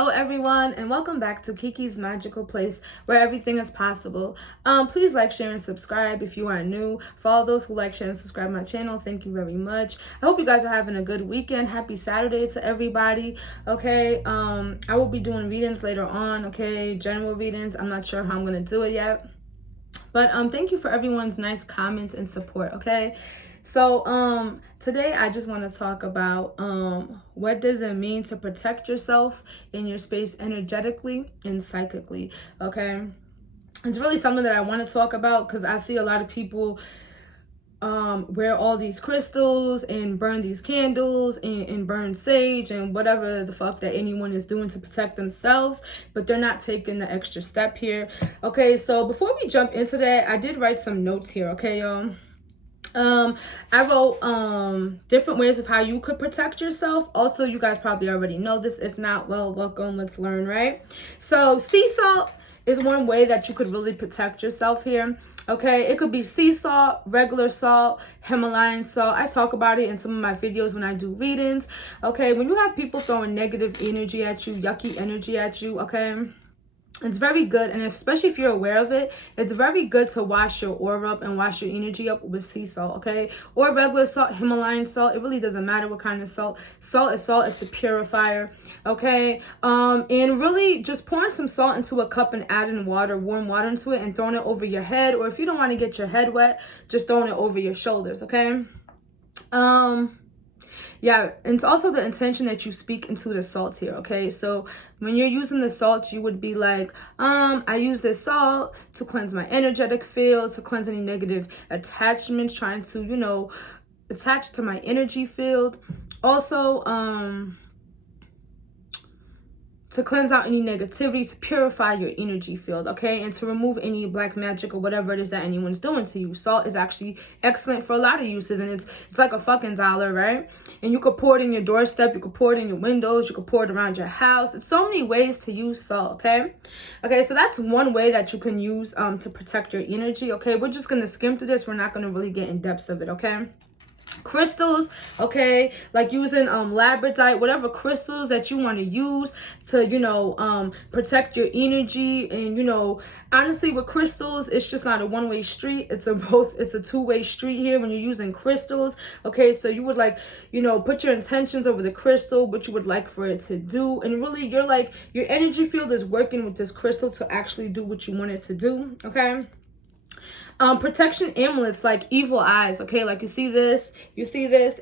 Hello everyone, and welcome back to Kiki's Magical Place, where everything is possible. Please like, share, and subscribe if you are new. For all those who like, share, and subscribe to my channel, thank you very much. I hope you guys are having a good weekend. Happy Saturday to everybody. Okay, I will be doing readings later on, okay, general readings. I'm not sure how I'm gonna do it yet. But thank you for everyone's nice comments and support, okay? So today I just want to talk about what does it mean to protect yourself in your space energetically and psychically, okay? It's really something that I want to talk about because I see a lot of people wear all these crystals and burn these candles and burn sage and whatever the fuck that anyone is doing to protect themselves, but they're not taking the extra step here. Okay, so before we jump into that, I did write some notes here, okay, y'all? I wrote different ways of how you could protect yourself. Also, you guys probably already know this. If not, well, welcome, let's learn, right? So sea salt is one way that you could really protect yourself here. Okay, it could be sea salt, regular salt, Himalayan salt. I talk about it in some of my videos when I do readings. Okay, when you have people throwing negative energy at you, yucky energy at you, okay, it's very good, and especially if you're aware of it, it's very good to wash your aura up and wash your energy up with sea salt, okay? Or regular salt, Himalayan salt. It really doesn't matter what kind of salt. Salt is salt. It's a purifier, okay? And really just pouring some salt into a cup and adding water, warm water into it, and throwing it over your head. Or if you don't want to get your head wet, just throwing it over your shoulders, okay? Yeah, and it's also the intention that you speak into the salt here, okay? So when you're using the salt, you would be like, I use this salt to cleanse my energetic field, to cleanse any negative attachments, trying to, you know, attach to my energy field. Also, to cleanse out any negativity, to purify your energy field, okay? And to remove any black magic or whatever it is that anyone's doing to you. Salt is actually excellent for a lot of uses, and it's like a fucking dollar, right? And you could pour it in your doorstep, you could pour it in your windows, you could pour it around your house. It's so many ways to use salt, okay? Okay, so that's one way that you can use to protect your energy, okay? We're just going to skim through this. We're not going to really get in depth of it, okay? Crystals, okay, like using labradorite, whatever crystals that you want to use to, you know, protect your energy. And, you know, honestly, with crystals, it's just not a one-way street. It's a two-way street here when you're using crystals, okay? So you would, like, you know, put your intentions over the crystal, what you would like for it to do, and really you're like, your energy field is working with this crystal to actually do what you want it to do, okay? Protection amulets like evil eyes, okay? Like you see this,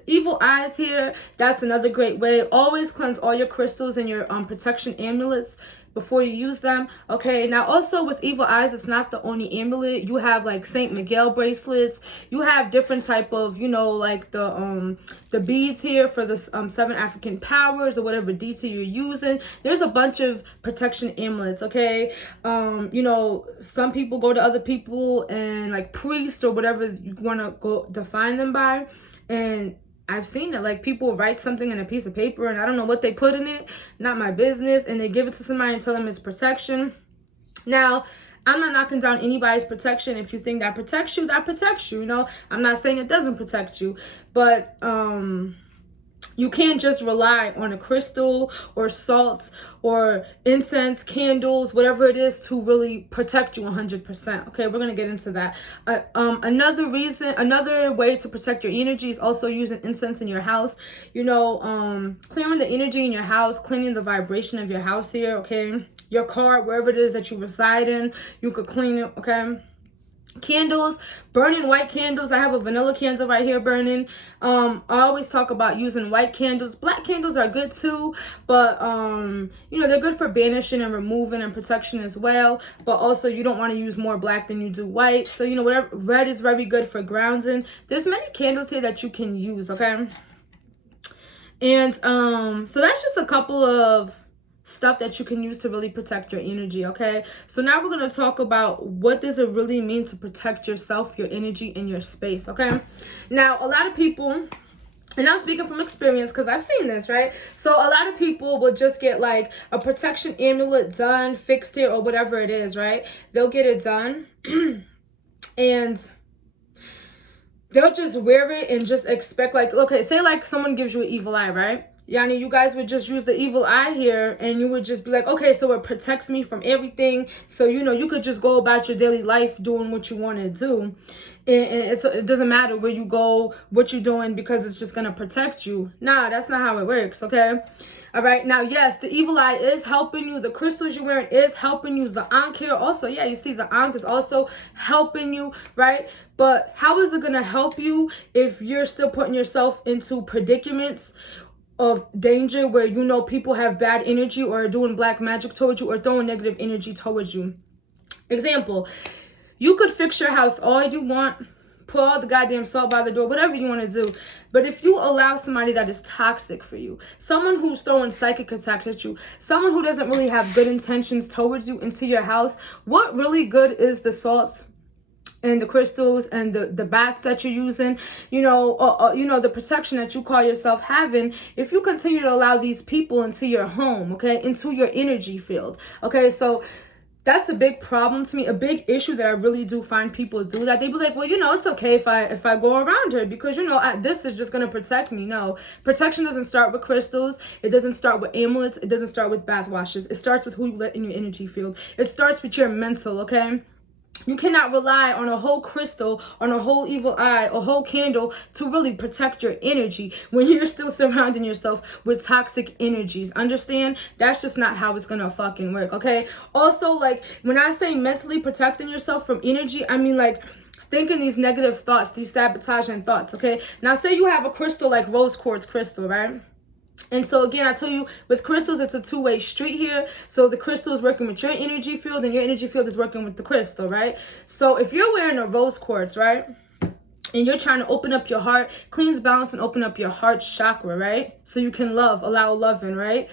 evil eyes here. That's another great way. Always cleanse all your crystals and your protection amulets before you use them, okay? Now also with evil eyes, it's not the only amulet. You have like Saint Miguel bracelets. You have different type of, you know, like the beads here for the 7 African powers or whatever deity you're using. There's a bunch of protection amulets, okay? You know, some people go to other people and like priests or whatever you want to go define them by, and I've seen it, like people write something in a piece of paper and I don't know what they put in it, not my business, and they give it to somebody and tell them it's protection. Now, I'm not knocking down anybody's protection. If you think that protects you, that protects you, you know. I'm not saying it doesn't protect you, but you can't just rely on a crystal or salt or incense, candles, whatever it is to really protect you 100%. Okay, we're going to get into that. Another way to protect your energy is also using incense in your house. You know, clearing the energy in your house, cleaning the vibration of your house here, okay? Your car, wherever it is that you reside in, you could clean it, okay? Candles, burning white candles. I have a vanilla candle right here burning. I always talk about using white candles. Black candles are good too, but you know, they're good for banishing and removing and protection as well. But also you don't want to use more black than you do white. So, you know, whatever, red is very good for grounding. There's many candles here that you can use, okay? And so that's just a couple of stuff that you can use to really protect your energy, okay? So now we're going to talk about what does it really mean to protect yourself, your energy, and your space, okay? Now, a lot of people, and I'm speaking from experience because I've seen this, right? So a lot of people will just get like a protection amulet done, fixed here, or whatever it is, right? They'll get it done and they'll just wear it and just expect, like, okay, say like someone gives you an evil eye, right? Yani, you guys would just use the evil eye here, and you would just be like, okay, so it protects me from everything. So, you know, you could just go about your daily life doing what you want to do. And it doesn't matter where you go, what you're doing, because it's just going to protect you. Nah, that's not how it works, okay? All right. Now, yes, the evil eye is helping you. The crystals you're wearing is helping you. The Ankh here also, yeah, you see the Ankh is also helping you, right? But how is it going to help you if you're still putting yourself into predicaments of danger where you know people have bad energy or are doing black magic towards you or throwing negative energy towards you? Example, you could fix your house all you want, put all the goddamn salt by the door, whatever you want to do. But if you allow somebody that is toxic for you, someone who's throwing psychic attacks at you, someone who doesn't really have good intentions towards you into your house, what really good is the salts and the crystals and the bath that you're using, you know, the protection that you call yourself having, if you continue to allow these people into your home, okay, into your energy field, okay? So that's a big problem to me, a big issue that I really do find people do that. They be like, well, you know, it's okay if I go around her because, you know, this is just going to protect me. No, protection doesn't start with crystals. It doesn't start with amulets. It doesn't start with bath washes. It starts with who you let in your energy field. It starts with your mental, okay? You cannot rely on a whole crystal, on a whole evil eye, a whole candle to really protect your energy when you're still surrounding yourself with toxic energies. Understand? That's just not how it's gonna fucking work, okay? Also, like, when I say mentally protecting yourself from energy, I mean, like, thinking these negative thoughts, these sabotaging thoughts, okay? Now, say you have a crystal like rose quartz crystal, right? And so again, I tell you, with crystals, it's a two-way street here. So the crystal is working with your energy field and your energy field is working with the crystal, right? So if you're wearing a rose quartz, right, and you're trying to open up your heart, cleanse, balance, and open up your heart chakra, right? So you can love, allow loving, right?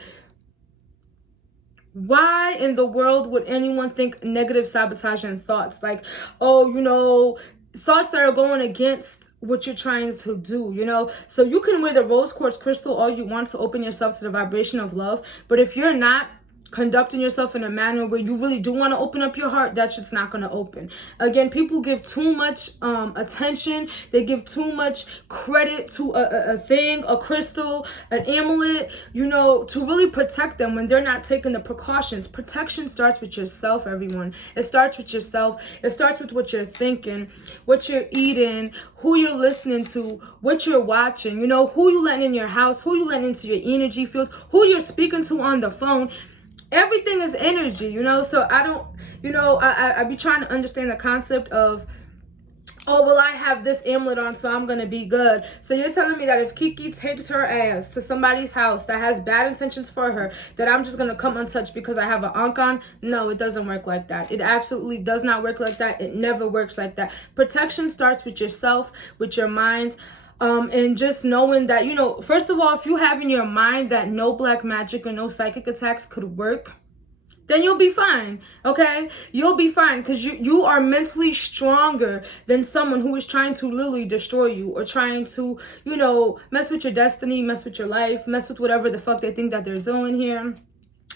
Why in the world would anyone think negative sabotaging thoughts? Like, oh, you know, thoughts that are going against what you're trying to do, you know? So you can wear the rose quartz crystal all you want to open yourself to the vibration of love. But if you're not conducting yourself in a manner where you really do want to open up your heart, that shit's not going to open. Again, people give too much attention. They give too much credit to a thing, a crystal, an amulet, you know, to really protect them when they're not taking the precautions. Protection starts with yourself, everyone. It starts with yourself. It starts with what you're thinking, what you're eating, who you're listening to, what you're watching, you know, who you letting in your house, who you letting into your energy field, who you're speaking to on the phone. Everything is energy, you know? So I don't, you know, I be trying to understand the concept of, oh, well, I have this amulet on, so I'm going to be good. So you're telling me that if Kiki takes her ass to somebody's house that has bad intentions for her, that I'm just going to come untouched because I have an ankh on? No, it doesn't work like that. It absolutely does not work like that. It never works like that. Protection starts with yourself, with your mind. And just knowing that, you know, first of all, if you have in your mind that no black magic or no psychic attacks could work, then you'll be fine, okay? You'll be fine because you are mentally stronger than someone who is trying to literally destroy you or trying to, you know, mess with your destiny, mess with your life, mess with whatever the fuck they think that they're doing here.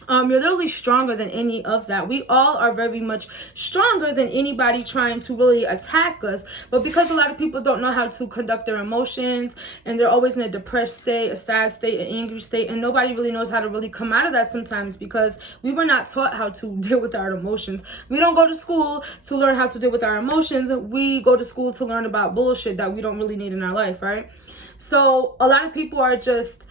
You're literally stronger than any of that. We all are very much stronger than anybody trying to really attack us. But because a lot of people don't know how to conduct their emotions and they're always in a depressed state, a sad state, an angry state, and nobody really knows how to really come out of that sometimes because we were not taught how to deal with our emotions. We don't go to school to learn how to deal with our emotions. We go to school to learn about bullshit that we don't really need in our life, right? So a lot of people are just...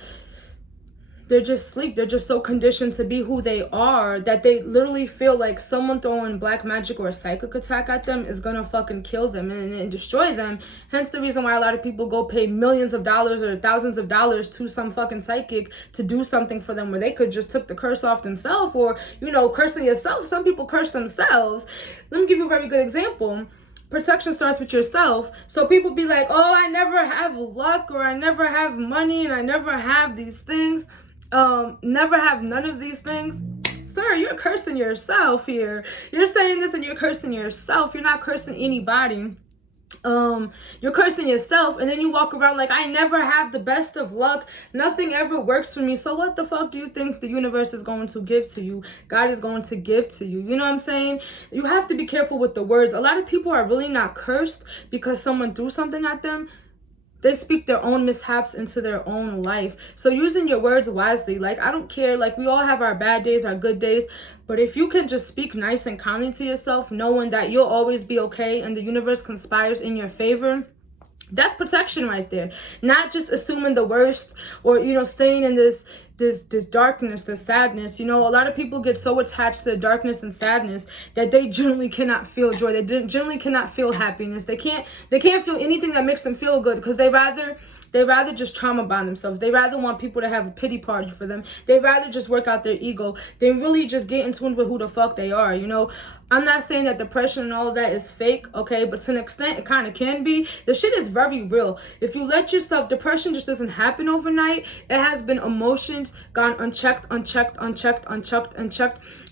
they're just asleep. They're just so conditioned to be who they are that they literally feel like someone throwing black magic or a psychic attack at them is gonna fucking kill them and destroy them. Hence the reason why a lot of people go pay millions of dollars or thousands of dollars to some fucking psychic to do something for them where they could just took the curse off themselves, or, you know, cursing yourself. Some people curse themselves. Let me give you a very good example. Protection starts with yourself. So people be like, oh, I never have luck, or I never have money, and I never have these things. Never have none of these things. Sir, you're cursing yourself here. You're saying this and you're cursing yourself. You're not cursing anybody. You're cursing yourself, and then you walk around like, I never have the best of luck. Nothing ever works for me. So what the fuck do you think the universe is going to give to you? God is going to give to you. You know what I'm saying? You have to be careful with the words. A lot of people are really not cursed because someone threw something at them. They speak their own mishaps into their own life. So using your words wisely, like, I don't care, like, we all have our bad days, our good days, but if you can just speak nice and kindly to yourself, knowing that you'll always be okay and the universe conspires in your favor, that's protection right there. Not just assuming the worst, or, you know, staying in this darkness, this sadness. You know, a lot of people get so attached to the darkness and sadness that they generally cannot feel joy. They generally cannot feel happiness. They can't feel anything that makes them feel good, because they rather just trauma bond themselves. They rather want people to have a pity party for them. They rather just work out their ego than really just get in tune with who the fuck they are, you know? I'm not saying that depression and all of that is fake, okay? But to an extent, it kind of can be. The shit is very real. If you let yourself, depression just doesn't happen overnight. It has been emotions gone unchecked.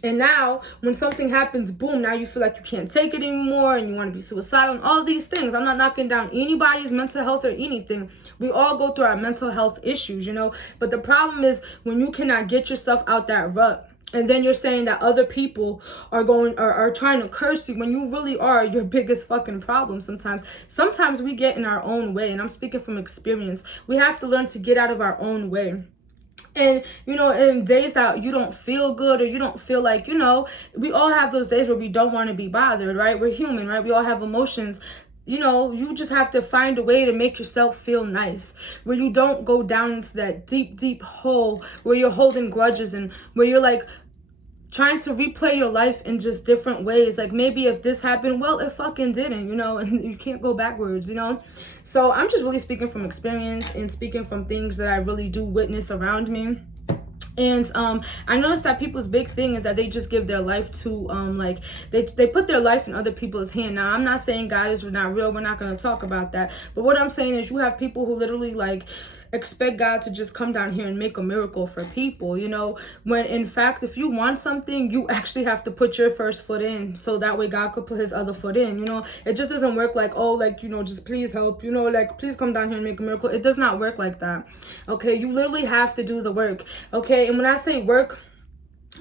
And now, when something happens, boom, now you feel like you can't take it anymore and you want to be suicidal and all these things. I'm not knocking down anybody's mental health or anything. We all go through our mental health issues, you know? But the problem is when you cannot get yourself out that rut, and then you're saying that other people are trying to curse you when you really are your biggest fucking problem sometimes. Sometimes we get in our own way, and I'm speaking from experience. We have to learn to get out of our own way. And, you know, in days that you don't feel good, or you don't feel like, you know, we all have those days where we don't want to be bothered, right? We're human, right? We all have emotions. You know, you just have to find a way to make yourself feel nice, where you don't go down into that deep hole where you're holding grudges and where you're like trying to replay your life in just different ways. Like, maybe if this happened, well, it fucking didn't, you know, and you can't go backwards, you know? So I'm just really speaking from experience and speaking from things that I really do witness around me. And I noticed that people's big thing is that they just give their life to like they put their life in other people's hand. Now, I'm not saying God is not real. We're not going to talk about that. But what I'm saying is you have people who literally like expect God to just come down here and make a miracle for people, you know, when in fact, if you want something, you actually have to put your first foot in, so that way God could put his other foot in, you know. It just doesn't work like, oh, like, you know, just please help, you know, like, please come down here and make a miracle. It does not work like that, okay? You literally have to do the work, okay? And when I say work,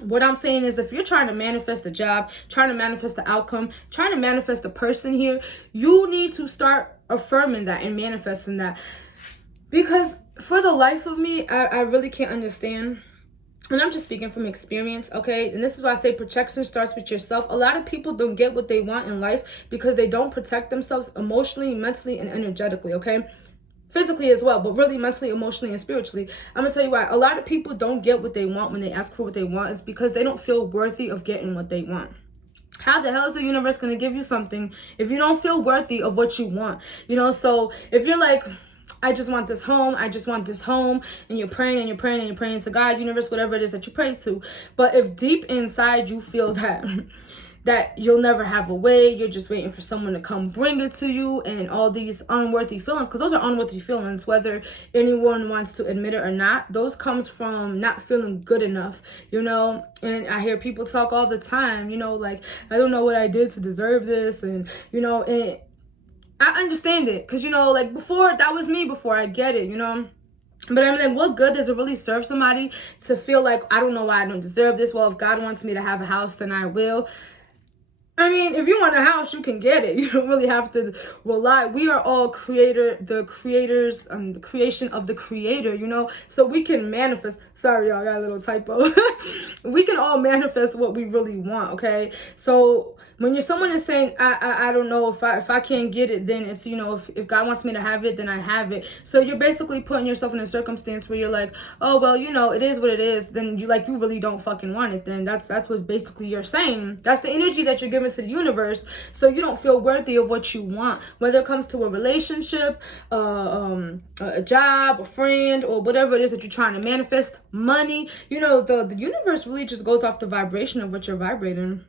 what I'm saying is, if you're trying to manifest a job, trying to manifest the outcome, trying to manifest a person here, you need to start affirming that and manifesting that. Because for the life of me, I really can't understand. And I'm just speaking from experience, okay? And this is why I say protection starts with yourself. A lot of people don't get what they want in life because they don't protect themselves emotionally, mentally, and energetically, okay? Physically as well, but really mentally, emotionally, and spiritually. I'm gonna tell you why. A lot of people don't get what they want when they ask for what they want is because they don't feel worthy of getting what they want. How the hell is the universe gonna give you something if you don't feel worthy of what you want? You know, so if you're like, I just want this home, and you're praying to God, universe, whatever it is that you pray to. But if deep inside you feel that you'll never have a way, you're just waiting for someone to come bring it to you, and all these unworthy feelings, because those are unworthy feelings, whether anyone wants to admit it or not, those comes from not feeling good enough, you know. And I hear people talk all the time, you know, like, I don't know what I did to deserve this, and, you know, and I understand it, because, you know, like, before, that was me before, I get it, you know. But I'm like, what good does it really serve somebody to feel like, I don't know why I don't deserve this? Well, if God wants me to have a house, then I will. I mean, if you want a house, you can get it. You don't really have to rely. We are all the creation of the creator, you know? So we can manifest. Sorry, y'all, got a little typo. We can all manifest what we really want, okay? So when someone is saying, I don't know, if I can't get it, then it's, you know, if God wants me to have it, then I have it. So you're basically putting yourself in a circumstance where you're like, oh, well, you know, it is what it is. Then you really don't fucking want it. Then that's what basically you're saying. That's the energy that you're giving to the universe. So you don't feel worthy of what you want, whether it comes to a relationship, a job, a friend, or whatever it is that you're trying to manifest, money. You know, the universe really just goes off the vibration of what you're vibrating.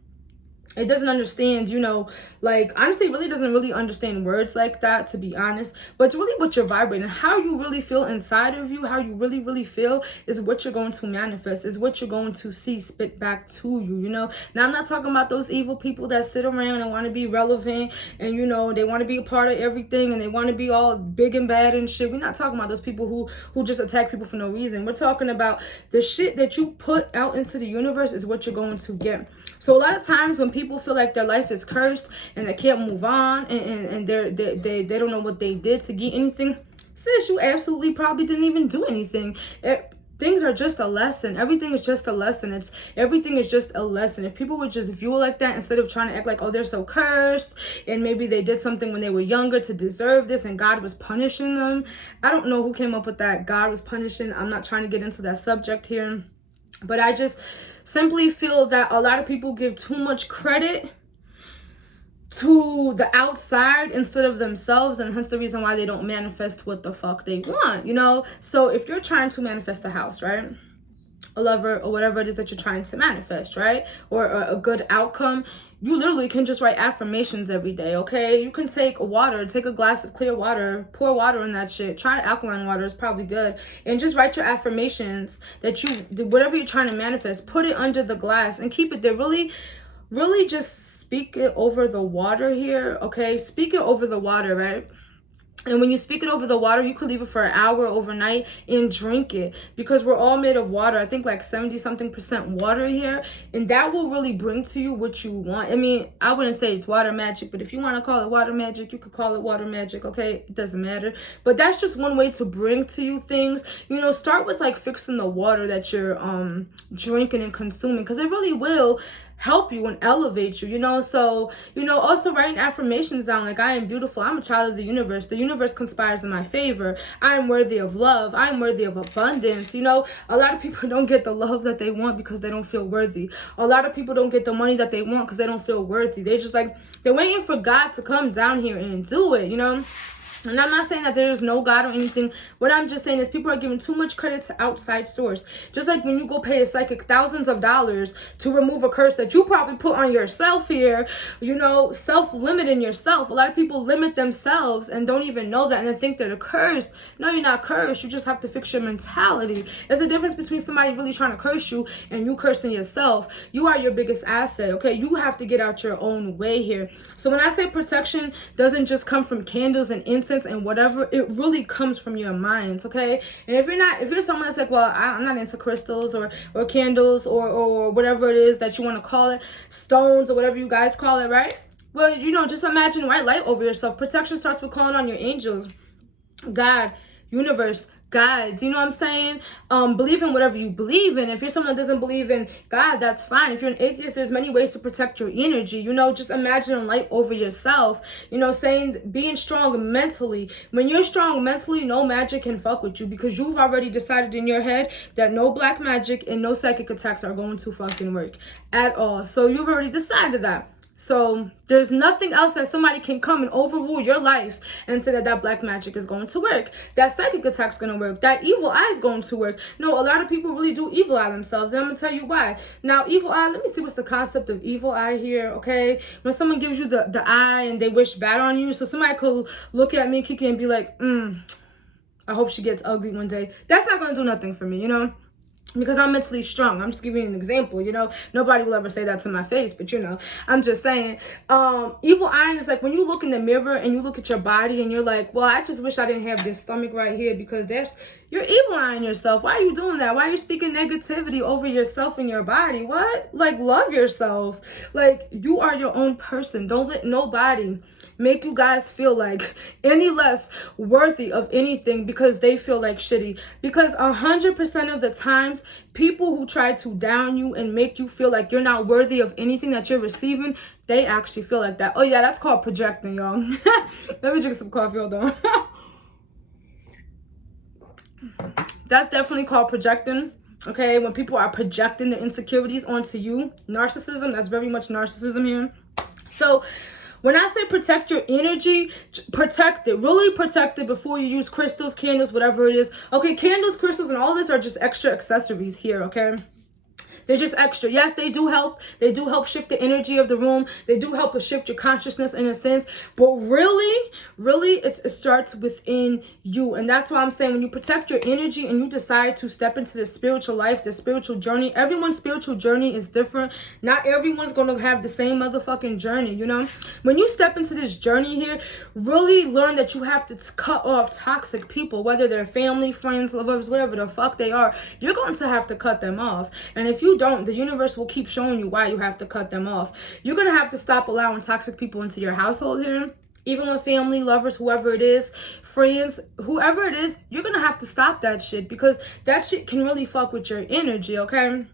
It doesn't understand, you know, like, honestly, it really doesn't really understand words like that, to be honest. But it's really what you're vibrating. How you really feel inside of you, how you really feel is what you're going to manifest, is what you're going to see spit back to you, you know. Now, I'm not talking about those evil people that sit around and want to be relevant and, you know, they want to be a part of everything and they want to be all big and bad and shit. We're not talking about those people who just attack people for no reason. We're talking about the shit that you put out into the universe is what you're going to get. So a lot of times when people feel like their life is cursed and they can't move on and they don't know what they did to get anything, sis, you absolutely probably didn't even do anything. Things are just a lesson. Everything is just a lesson. Everything is just a lesson. If people would just view it like that, instead of trying to act like, oh, they're so cursed, and maybe they did something when they were younger to deserve this and God was punishing them. I don't know who came up with that. God was punishing. I'm not trying to get into that subject here, but I just simply feel that a lot of people give too much credit to the outside instead of themselves, and hence the reason why they don't manifest what the fuck they want, you know? So if you're trying to manifest a house, right? A lover or whatever it is that you're trying to manifest, right? Or a good outcome, you literally can just write affirmations every day, okay? You can take a glass of clear water, pour water in that shit. Try alkaline water, is probably good. And just write your affirmations that whatever you're trying to manifest, put it under the glass and keep it there. Really just speak it over the water here, okay? Speak it over the water, right? And when you speak it over the water, you could leave it for an hour overnight and drink it, because we're all made of water. I think like 70-something% water here, and that will really bring to you what you want. I mean, I wouldn't say it's water magic, but if you want to call it water magic, you could call it water magic, okay? It doesn't matter. But that's just one way to bring to you things. You know, start with like fixing the water that you're drinking and consuming, because it really will help you and elevate you, you know? So, you know, also writing affirmations down, like, I am beautiful, I'm a child of the universe conspires in my favor, I am worthy of love, I am worthy of abundance. You know, a lot of people don't get the love that they want because they don't feel worthy. A lot of people don't get the money that they want because they don't feel worthy. They just like, they're waiting for God to come down here and do it, you know? And I'm not saying that there's no God or anything. What I'm just saying is people are giving too much credit to outside source. Just like when you go pay a psychic thousands of dollars to remove a curse that you probably put on yourself here, you know, self-limiting yourself. A lot of people limit themselves and don't even know that, and then think they're cursed. No, you're not cursed. You just have to fix your mentality. There's a difference between somebody really trying to curse you and you cursing yourself. You are your biggest asset, okay? You have to get out your own way here. So when I say protection doesn't just come from candles and incense and whatever, it really comes from your minds, okay? And if you're someone that's like, well, I'm not into crystals or candles or whatever it is that you want to call it, stones or whatever you guys call it, right? Well, you know, just imagine white light over yourself. Protection starts with calling on your angels, God, universe, guides, you know what I'm saying? Believe in whatever you believe in. If you're someone that doesn't believe in God, that's fine. If you're an atheist, there's many ways to protect your energy, you know? Just imagine light over yourself, you know, saying being strong mentally. When you're strong mentally, no magic can fuck with you, because you've already decided in your head that no black magic and no psychic attacks are going to fucking work at all. So you've already decided that. So there's nothing else that somebody can come and overrule your life and say that black magic is going to work, that psychic attack's going to work, that evil eye is going to work. No, a lot of people really do evil eye themselves, and I'm going to tell you why. Now, evil eye, let me see what's the concept of evil eye here, okay? When someone gives you the eye and they wish bad on you, so somebody could look at me, Kiki, and be like, I hope she gets ugly one day. That's not going to do nothing for me, you know? Because I'm mentally strong. I'm just giving you an example, you know. Nobody will ever say that to my face, but you know, I'm just saying. Evil eye is like when you look in the mirror and you look at your body and you're like, well, I just wish I didn't have this stomach right here, because you're evil eyeing yourself. Why are you doing that? Why are you speaking negativity over yourself and your body? What? Like, love yourself. Like, you are your own person. Don't let nobody make you guys feel like any less worthy of anything because they feel like shitty. Because 100% of the times, people who try to down you and make you feel like you're not worthy of anything that you're receiving, they actually feel like that. Oh yeah, that's called projecting, y'all. Let me drink some coffee, hold on. That's definitely called projecting. Okay, when people are projecting their insecurities onto you. Narcissism, that's very much narcissism here. So when I say protect your energy, protect it. Really protect it before you use crystals, candles, whatever it is. Okay, candles, crystals, and all this are just extra accessories here, okay? They're just extra. Yes, they do help. They do help shift the energy of the room. They do help shift your consciousness in a sense. But really, it starts within you. And that's why I'm saying when you protect your energy and you decide to step into the spiritual life, the spiritual journey, everyone's spiritual journey is different. Not everyone's going to have the same motherfucking journey, you know? When you step into this journey here, really learn that you have to cut off toxic people, whether they're family, friends, lovers, whatever the fuck they are. You're going to have to cut them off. And if you don't, the universe will keep showing you why you have to cut them off. You're going to have to stop allowing toxic people into your household here. Even with family, lovers, whoever it is, friends, whoever it is, you're gonna have to stop that shit, because that shit can really fuck with your energy, okay?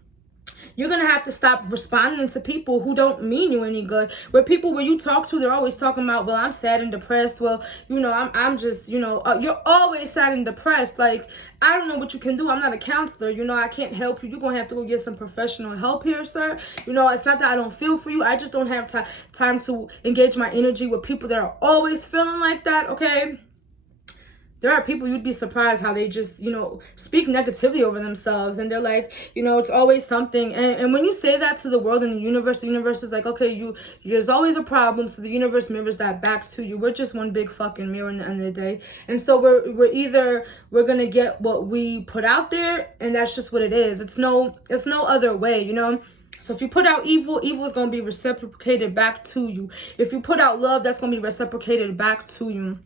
You're gonna have to stop responding to people who don't mean you any good. Where you talk to, they're always talking about, well, I'm sad and depressed. Well, you know, I'm just, you know, you're always sad and depressed. Like, I don't know what you can do. I'm not a counselor. You know, I can't help you. You're gonna have to go get some professional help here, sir. You know, it's not that I don't feel for you. I just don't have time to engage my energy with people that are always feeling like that, okay? There are people, you'd be surprised how they just, you know, speak negatively over themselves. And they're like, you know, it's always something. And when you say that to the world and the universe is like, okay, there's always a problem. So the universe mirrors that back to you. We're just one big fucking mirror in the end of the day. And so we're going to get what we put out there. And that's just what it is. It's no other way, you know. So if you put out evil is going to be reciprocated back to you. If you put out love, that's going to be reciprocated back to you.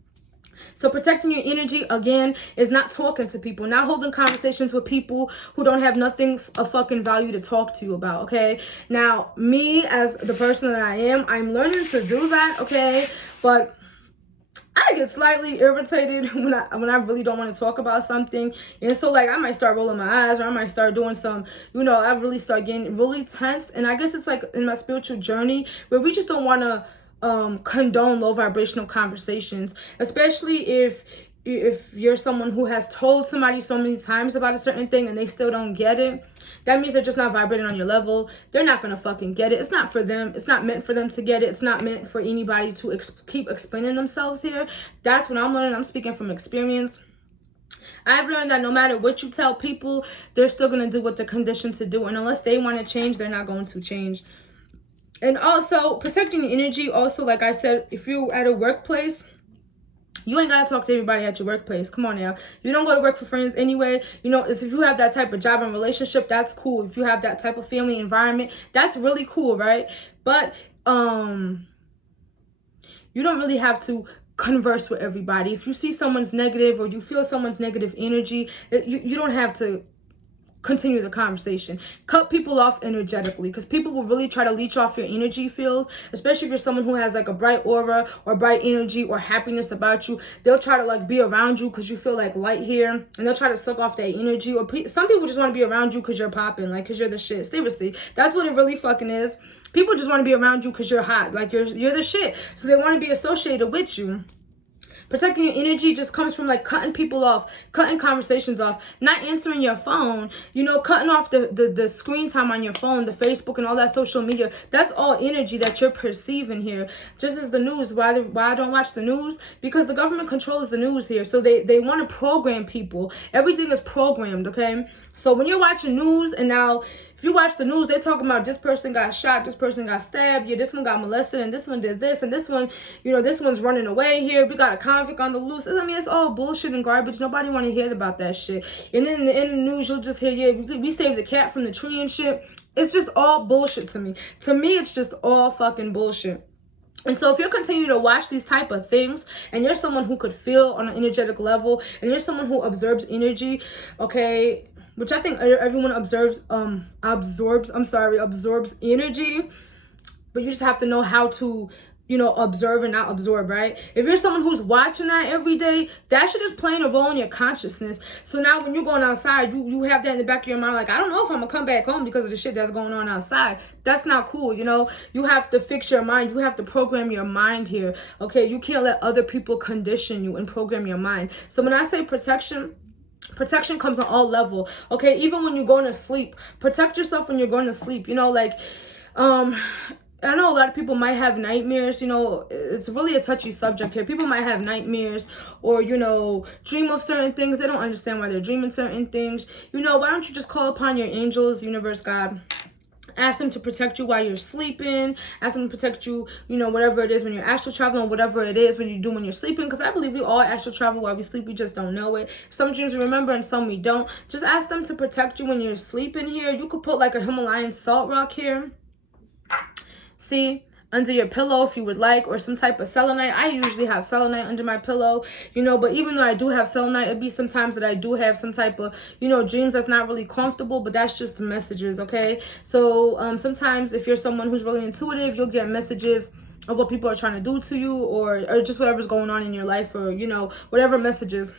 So protecting your energy, again, is not talking to people, not holding conversations with people who don't have nothing of fucking value to talk to you about, okay? Now, me as the person that I am, I'm learning to do that, okay? But I get slightly irritated when I really don't want to talk about something. And so, like, I might start rolling my eyes, or I might start doing some, you know, I really start getting really tense. And I guess it's like in my spiritual journey where we just don't want to condone low vibrational conversations, especially if you're someone who has told somebody so many times about a certain thing and they still don't get it. That means they're just not vibrating on your level. They're not gonna fucking get it. It's not for them. It's not meant for them to get it. It's not meant for anybody to keep explaining themselves here. That's what I'm learning. I'm speaking from experience. I've learned that no matter what you tell people, they're still gonna do what they're conditioned to do, and unless they want to change, they're not going to change. And also, protecting your energy, also, like I said, if you're at a workplace, you ain't got to talk to everybody at your workplace. Come on now. You don't go to work for friends anyway. You know, if you have that type of job and relationship, that's cool. If you have that type of family environment, that's really cool, right? But you don't really have to converse with everybody. If you see someone's negative or you feel someone's negative energy, you don't have to continue the conversation. Cut people off energetically, because people will really try to leech off your energy field, especially if you're someone who has like a bright aura or bright energy or happiness about you. They'll try to like be around you because you feel like light here, and they'll try to suck off that energy. Or some people just want to be around you because you're popping, like because you're the shit. Seriously, that's what it really fucking is. People just want to be around you because you're hot, like you're the shit, so they want to be associated with you. Protecting your energy just comes from like cutting people off, cutting conversations off, not answering your phone, you know, cutting off the screen time on your phone, the Facebook and all that social media. That's all energy that you're perceiving here. Just as the news, why I don't watch the news? Because the government controls the news here. So they want to program people. Everything is programmed, okay? So when you're watching news, and now if you watch the news, they're talking about this person got shot, this person got stabbed, yeah, this one got molested, and this one did this, and this one, you know, this one's running away here. We got a convict on the loose. I mean, it's all bullshit and garbage. Nobody want to hear about that shit. And then in the news, you'll just hear, yeah, we saved the cat from the tree and shit. It's just all bullshit to me. To me, it's just all fucking bullshit. And so if you're continuing to watch these type of things, and you're someone who could feel on an energetic level, and you're someone who observes energy, okay, which I think everyone absorbs energy, but you just have to know how to, you know, observe and not absorb, right? If you're someone who's watching that every day, that shit is playing a role in your consciousness. So now when you're going outside, you have that in the back of your mind, like, I don't know if I'm gonna come back home because of the shit that's going on outside. That's not cool, you know? You have to fix your mind. You have to program your mind here, okay? You can't let other people condition you and program your mind. So when I say protection comes on all level, okay? Even when you're going to sleep, protect yourself when you're going to sleep. You know, like, I know a lot of people might have nightmares. You know, it's really a touchy subject here. People might have nightmares, or, you know, dream of certain things. They don't understand why they're dreaming certain things. You know, why don't you just call upon your angels, universe, God? Ask them to protect you while you're sleeping. Ask them to protect you, you know, whatever it is when you're astral traveling, whatever it is when you do when you're sleeping. Because I believe we all astral travel while we sleep. We just don't know it. Some dreams we remember and some we don't. Just ask them to protect you when you're sleeping here. You could put like a Himalayan salt rock here. See? Under your pillow if you would like, or some type of selenite. I usually have selenite under my pillow, you know, but even though I do have selenite, it'd be sometimes that I do have some type of, you know, dreams that's not really comfortable, but that's just the messages, okay? So sometimes if you're someone who's really intuitive, you'll get messages of what people are trying to do to you, or just whatever's going on in your life, or, you know, whatever messages.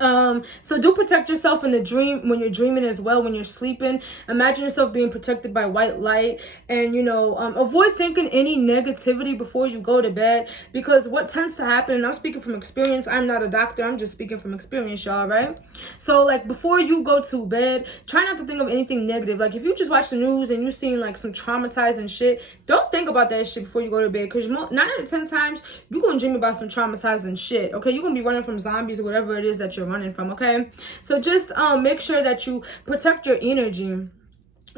So do protect yourself in the dream, when you're dreaming as well, when you're sleeping. Imagine yourself being protected by white light, and, you know, avoid thinking any negativity before you go to bed, because what tends to happen, and I'm speaking from experience, I'm not a doctor, I'm just speaking from experience, y'all, right? So, like, before you go to bed, try not to think of anything negative. Like, if you just watch the news and you've seen, like, some traumatizing shit, don't think about that shit before you go to bed, because 9 out of 10 times, you're gonna dream about some traumatizing shit, okay? You're gonna be running from zombies or whatever it is that you're running from, okay? So just make sure that you protect your energy.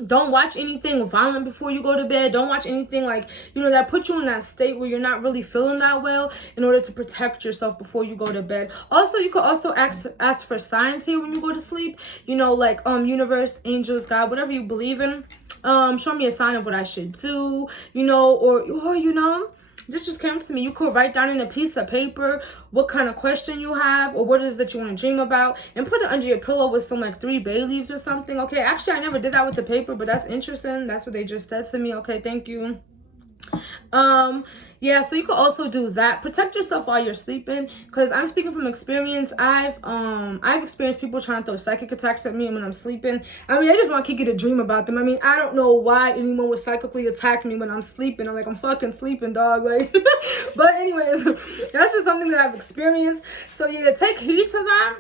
Don't watch anything violent before you go to bed. Don't watch anything, like, you know, that puts you in that state where you're not really feeling that well, in order to protect yourself before you go to bed. Also, you could also ask for signs here when you go to sleep, you know, like universe, angels, God, whatever you believe in. Show me a sign of what I should do, you know, or you know, this just came to me. You could write down in a piece of paper what kind of question you have, or what it is that you want to dream about, and put it under your pillow with some, like, 3 bay leaves or something. Okay, actually, I never did that with the paper, but that's interesting. That's what they just said to me. Okay, thank you. Yeah, so you could also do that. Protect yourself while you're sleeping, because I'm speaking from experience. I've experienced people trying to throw psychic attacks at me when I'm sleeping. I mean, I just want Kiki to dream about them. I mean, I don't know why anyone would psychically attack me when I'm sleeping. I'm like, I'm fucking sleeping, dog. Like, but anyways, that's just something that I've experienced. So yeah, take heed to that.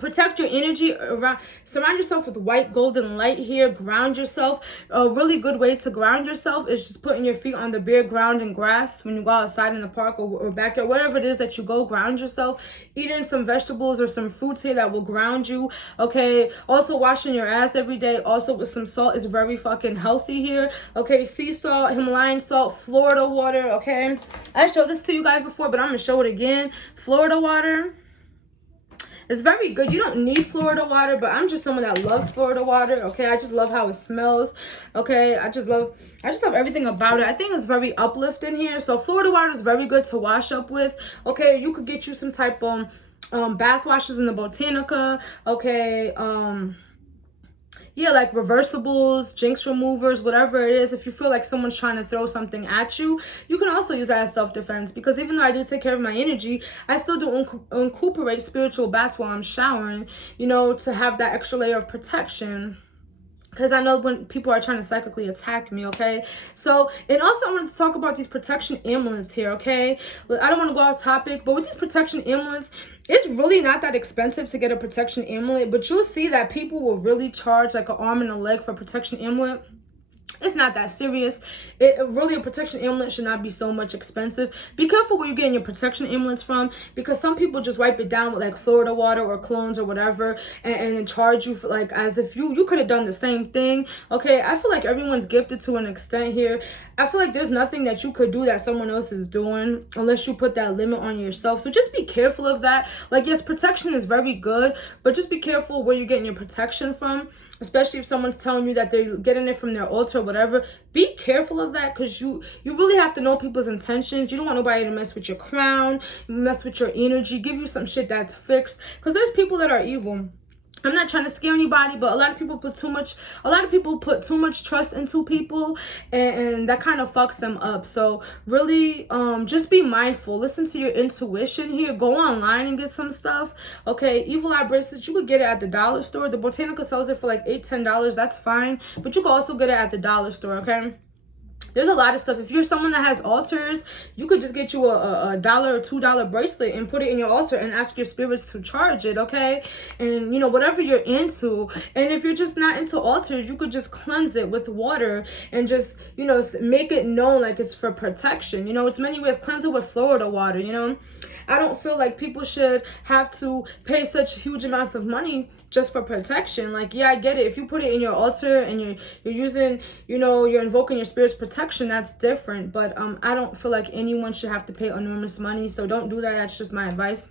Protect your energy around. Surround yourself with white golden light here. Ground yourself. A really good way to ground yourself is just putting your feet on the bare ground and grass when you go outside in the park, or backyard, whatever it is that you go. Ground yourself. Eating some vegetables or some fruits here that will ground you. Okay, also washing your ass every day, also with some salt, is very fucking healthy here. Okay, sea salt, Himalayan salt, Florida water. Okay, I showed this to you guys before, but I'm gonna show it again. Florida water, it's very good. You don't need Florida water, but I'm just someone that loves Florida water. Okay, I just love how it smells. Okay, I just love everything about it. I think it's very uplifting here. So Florida water is very good to wash up with. Okay, you could get you some type of bath washes in the Botanica. Okay, yeah, like reversibles, jinx removers, whatever it is. If you feel like someone's trying to throw something at you, you can also use that as self-defense. Because even though I do take care of my energy, I still do incorporate spiritual baths while I'm showering, you know, to have that extra layer of protection. Because I know when people are trying to psychically attack me, okay? So, and also I want to talk about these protection amulets here, okay? I don't want to go off topic, but with these protection amulets, it's really not that expensive to get a protection amulet, but you'll see that people will really charge like an arm and a leg for a protection amulet. It's not that serious. Really, a protection amulet should not be so much expensive. Be careful where you're getting your protection amulets from, because some people just wipe it down with like Florida water or clones or whatever, and then charge you for, like, as if you could have done the same thing. Okay, I feel like everyone's gifted to an extent here. I feel like there's nothing that you could do that someone else is doing unless you put that limit on yourself. So just be careful of that. Like, yes, protection is very good, but just be careful where you're getting your protection from. Especially if someone's telling you that they're getting it from their altar or whatever. Be careful of that, because you really have to know people's intentions. You don't want nobody to mess with your crown, mess with your energy, give you some shit that's fixed. Because there's people that are evil. I'm not trying to scare anybody, but a lot of people put too much trust into people, and that kind of fucks them up. So really, just be mindful. Listen to your intuition here. Go online and get some stuff. Okay, evil eye bracelets, you could get it at the dollar store. The Botanica sells it for like $8-10. That's fine, but you can also get it at the dollar store. Okay. There's a lot of stuff. If you're someone that has altars, you could just get you a $1 or $2 bracelet and put it in your altar and ask your spirits to charge it, okay? And, you know, whatever you're into. And if you're just not into altars, you could just cleanse it with water and just, you know, make it known like it's for protection. You know, it's many ways. Cleanse it with Florida water, you know? I don't feel like people should have to pay such huge amounts of money just for protection. Like, yeah, I get it. If you put it in your altar and you're using, you know, you're invoking your spirit's protection, that's different. But I don't feel like anyone should have to pay enormous money. So don't do that. That's just my advice.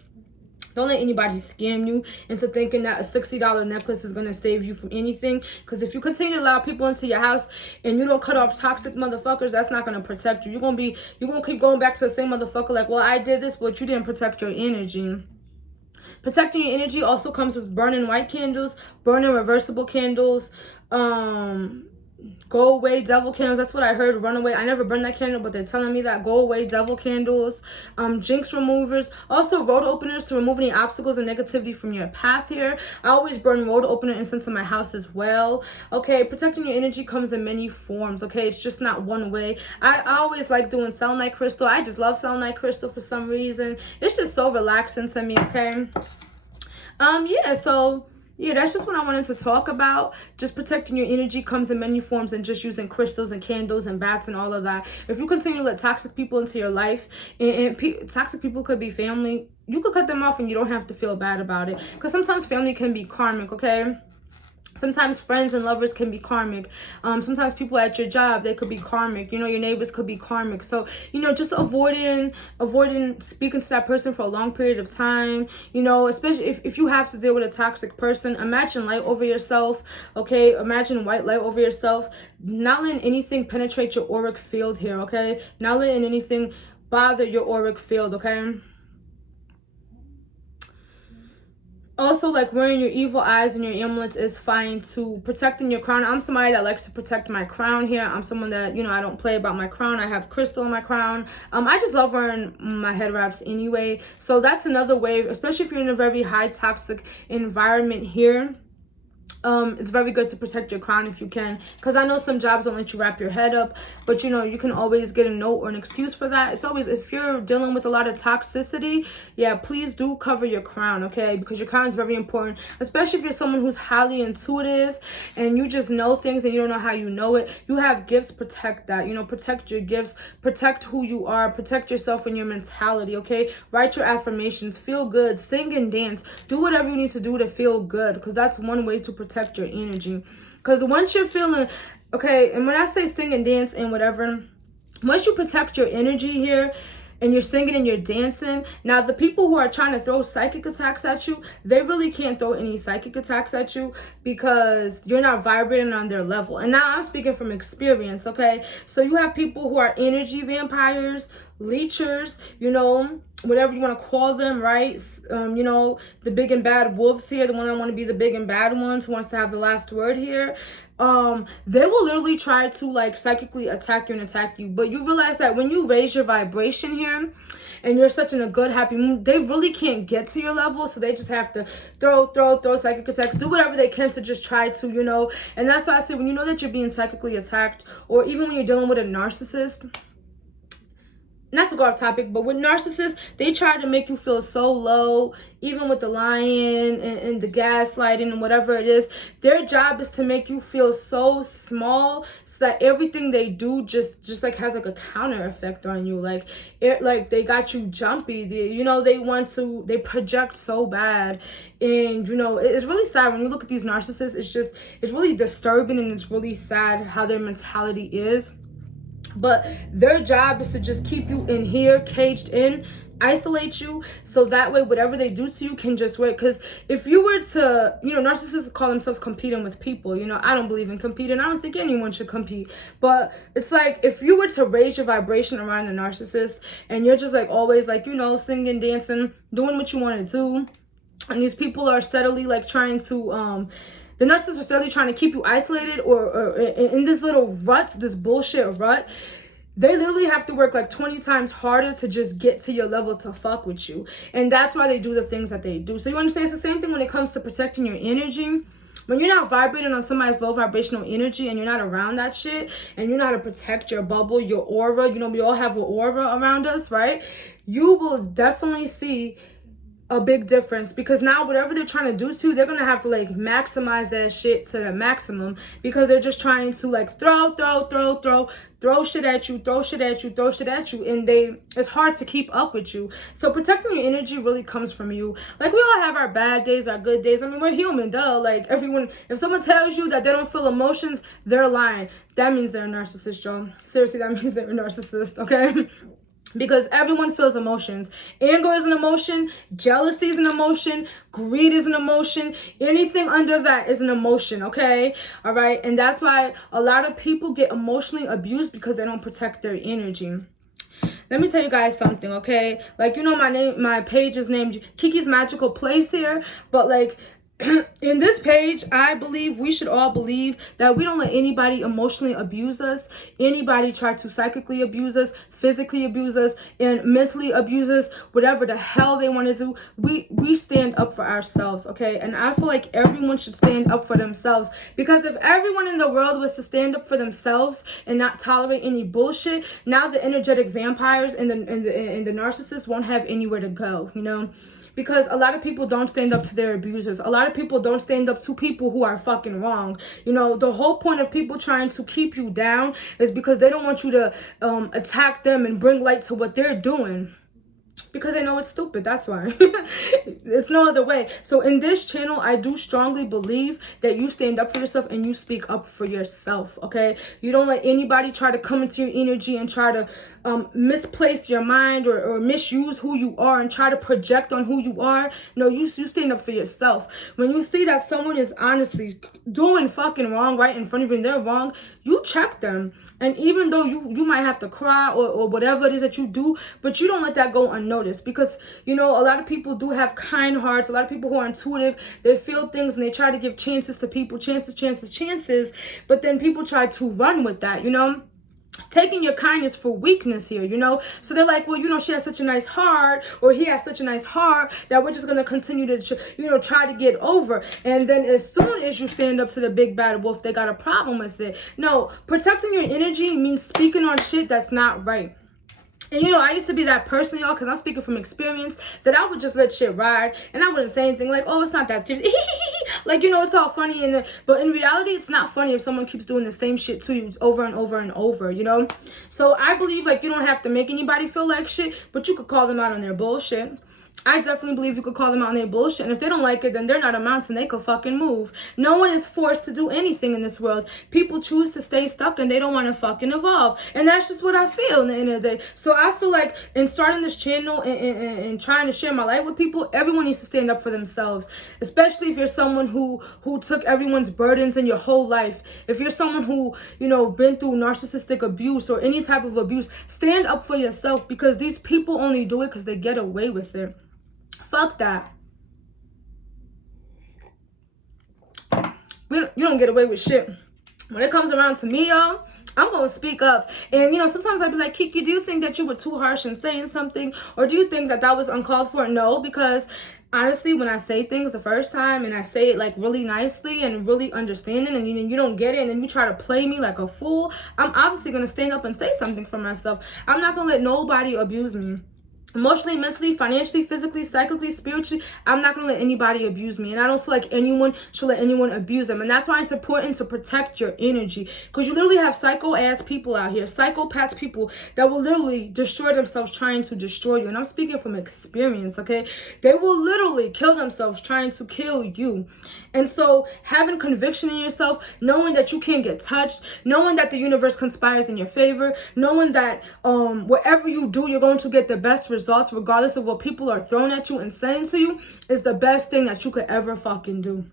Don't let anybody scam you into thinking that a $60 necklace is going to save you from anything. Because if you continue to allow people into your house and you don't cut off toxic motherfuckers, that's not going to protect you. You're going to keep going back to the same motherfucker like, well, I did this, but you didn't protect your energy. Protecting your energy also comes with burning white candles, burning reversible candles, go away devil candles. That's what I heard. Run away. I never burned that candle, but they're telling me that. Go away devil candles. Jinx removers. Also road openers to remove any obstacles and negativity from your path here. I always burn road opener incense in my house as well. Okay, protecting your energy comes in many forms. Okay, it's just not one way. I always like doing selenite crystal. I just love selenite crystal for some reason. It's just so relaxing to me. Okay. Yeah, so yeah, that's just what I wanted to talk about. Just protecting your energy comes in many forms, and just using crystals and candles and bats and all of that. If you continue to let toxic people into your life, and toxic people could be family, you could cut them off and you don't have to feel bad about it. Because sometimes family can be karmic, okay? Sometimes friends and lovers can be karmic. Sometimes people at your job, they could be karmic. You know, your neighbors could be karmic. So, you know, just avoiding speaking to that person for a long period of time. You know, especially if you have to deal with a toxic person, imagine light over yourself. Okay, imagine white light over yourself. Not letting anything penetrate your auric field here. Okay, not letting anything bother your auric field. Okay. Also, like wearing your evil eyes and your amulets is fine too. Protecting your crown. I'm somebody that likes to protect my crown here. I'm someone that, you know, I don't play about my crown. I have crystal in my crown. I just love wearing my head wraps anyway. So that's another way, especially if you're in a very high toxic environment here. It's very good to protect your crown if you can, because I know some jobs don't let you wrap your head up, but you know, you can always get a note or an excuse for that. It's always, if you're dealing with a lot of toxicity, yeah, please do cover your crown, okay? Because your crown is very important, especially if you're someone who's highly intuitive and you just know things and you don't know how you know it. You have gifts, protect that, you know, protect your gifts, protect who you are, protect yourself and your mentality, okay? Write your affirmations, feel good, sing and dance, do whatever you need to do to feel good, because that's one way to protect your energy. Because once you're feeling okay, and when I say sing and dance and whatever, once you protect your energy here and you're singing and you're dancing, now the people who are trying to throw psychic attacks at you, they really can't throw any psychic attacks at you because you're not vibrating on their level. And now I'm speaking from experience, okay? So you have people who are energy vampires, leechers, you know, whatever you want to call them, right? You know, the big and bad wolves here, the one that want to be the big and bad ones, who wants to have the last word here. They will literally try to like psychically attack you and attack you, but you realize that when you raise your vibration here and you're such in a good happy mood, they really can't get to your level, so they just have to throw psychic attacks, do whatever they can to just try to, you know. And that's why I say, when you know that you're being psychically attacked, or even when you're dealing with a narcissist, not to go off topic, but with narcissists, they try to make you feel so low, even with the lying and the gaslighting and whatever it is. Their job is to make you feel so small, so that everything they do just like has like a counter effect on you. Like they got you jumpy. You know, they project so bad. And you know, it's really sad when you look at these narcissists. It's really disturbing, and it's really sad how their mentality is. But their job is to just keep you in here, caged in, isolate you, so that way whatever they do to you can just wait. Because if you were to, you know, narcissists call themselves competing with people. You know, I don't believe in competing. I don't think anyone should compete. But it's like, if you were to raise your vibration around a narcissist and you're just like always like, you know, singing, dancing, doing what you want to do, and these people are steadily like trying to the narcissists are steadily trying to keep you isolated or in this little rut, this bullshit rut. They literally have to work like 20 times harder to just get to your level to fuck with you. And that's why they do the things that they do. So you understand, it's the same thing when it comes to protecting your energy. When you're not vibrating on somebody's low vibrational energy and you're not around that shit, and you know how to protect your bubble, your aura, you know, we all have an aura around us, right? You will definitely see a big difference, because now whatever they're trying to do to you, they're gonna have to like maximize that shit to the maximum, because they're just trying to like throw shit at you, and it's hard to keep up with you. So protecting your energy really comes from you. Like, we all have our bad days, our good days. I mean, we're human, duh. Like, everyone, if someone tells you that they don't feel emotions, they're lying. That means they're a narcissist, y'all. Seriously, that means they're a narcissist, okay? Because everyone feels emotions. Anger is an emotion. Jealousy is an emotion. Greed is an emotion. Anything under that is an emotion, okay? All right? And that's why a lot of people get emotionally abused, because they don't protect their energy. Let me tell you guys something, okay? Like, you know, my page is named Kiki's Magical Place here. But, like, In this page, I believe we should all believe that we don't let anybody emotionally abuse us, anybody try to psychically abuse us, physically abuse us, and mentally abuse us, whatever the hell they want to do. We stand up for ourselves, okay? And I feel like everyone should stand up for themselves, because if everyone in the world was to stand up for themselves and not tolerate any bullshit, now the energetic vampires and the narcissists won't have anywhere to go, you know? Because a lot of people don't stand up to their abusers. A lot of people don't stand up to people who are fucking wrong. You know, the whole point of people trying to keep you down is because they don't want you to attack them and bring light to what they're doing. Because they know it's stupid, that's why. It's no other way. So in this channel, I do strongly believe that you stand up for yourself and you speak up for yourself, okay? You don't let anybody try to come into your energy and try to misplace your mind or misuse who you are and try to project on who you are. No, you stand up for yourself. When you see that someone is honestly doing fucking wrong right in front of you and they're wrong, you check them. And even though you might have to cry or whatever it is that you do, but you don't let that go unnoticed, because, you know, a lot of people do have kind hearts. A lot of people who are intuitive, they feel things and they try to give chances to people, chances. But then people try to run with that, you know, taking your kindness for weakness here, you know. So they're like, well, you know, she has such a nice heart, or he has such a nice heart, that we're just going to continue to, you know, try to get over. And then as soon as you stand up to the big bad wolf, they got a problem with it. No, protecting your energy means speaking on shit that's not right. And, you know, I used to be that person, y'all, because I'm speaking from experience, that I would just let shit ride. And I wouldn't say anything like, oh, it's not that serious. Like, you know, it's all funny. But in reality, it's not funny if someone keeps doing the same shit to you over and over and over, you know. So I believe, like, you don't have to make anybody feel like shit, but you could call them out on their bullshit. I definitely believe you could call them out on their bullshit. And if they don't like it, then they're not a mountain. They could fucking move. No one is forced to do anything in this world. People choose to stay stuck and they don't want to fucking evolve. And that's just what I feel in the end of the day. So I feel like in starting this channel and trying to share my light with people, everyone needs to stand up for themselves. Especially if you're someone who took everyone's burdens in your whole life. If you're someone who, you know, been through narcissistic abuse or any type of abuse, stand up for yourself, because these people only do it because they get away with it. Fuck that. You don't get away with shit. When it comes around to me, y'all, I'm going to speak up. And, you know, sometimes I'd be like, Kiki, do you think that you were too harsh in saying something? Or do you think that that was uncalled for? No, because honestly, when I say things the first time and I say it like really nicely and really understanding, and you don't get it, and then you try to play me like a fool, I'm obviously going to stand up and say something for myself. I'm not going to let nobody abuse me. Emotionally, mentally, financially, physically, psychically, spiritually, I'm not going to let anybody abuse me. And I don't feel like anyone should let anyone abuse them. And that's why it's important to protect your energy. Because you literally have psycho-ass people out here, psychopath people that will literally destroy themselves trying to destroy you. And I'm speaking from experience, okay? They will literally kill themselves trying to kill you. And so having conviction in yourself, knowing that you can't get touched, knowing that the universe conspires in your favor, knowing that whatever you do, you're going to get the best results regardless of what people are throwing at you and saying to you, is the best thing that you could ever fucking do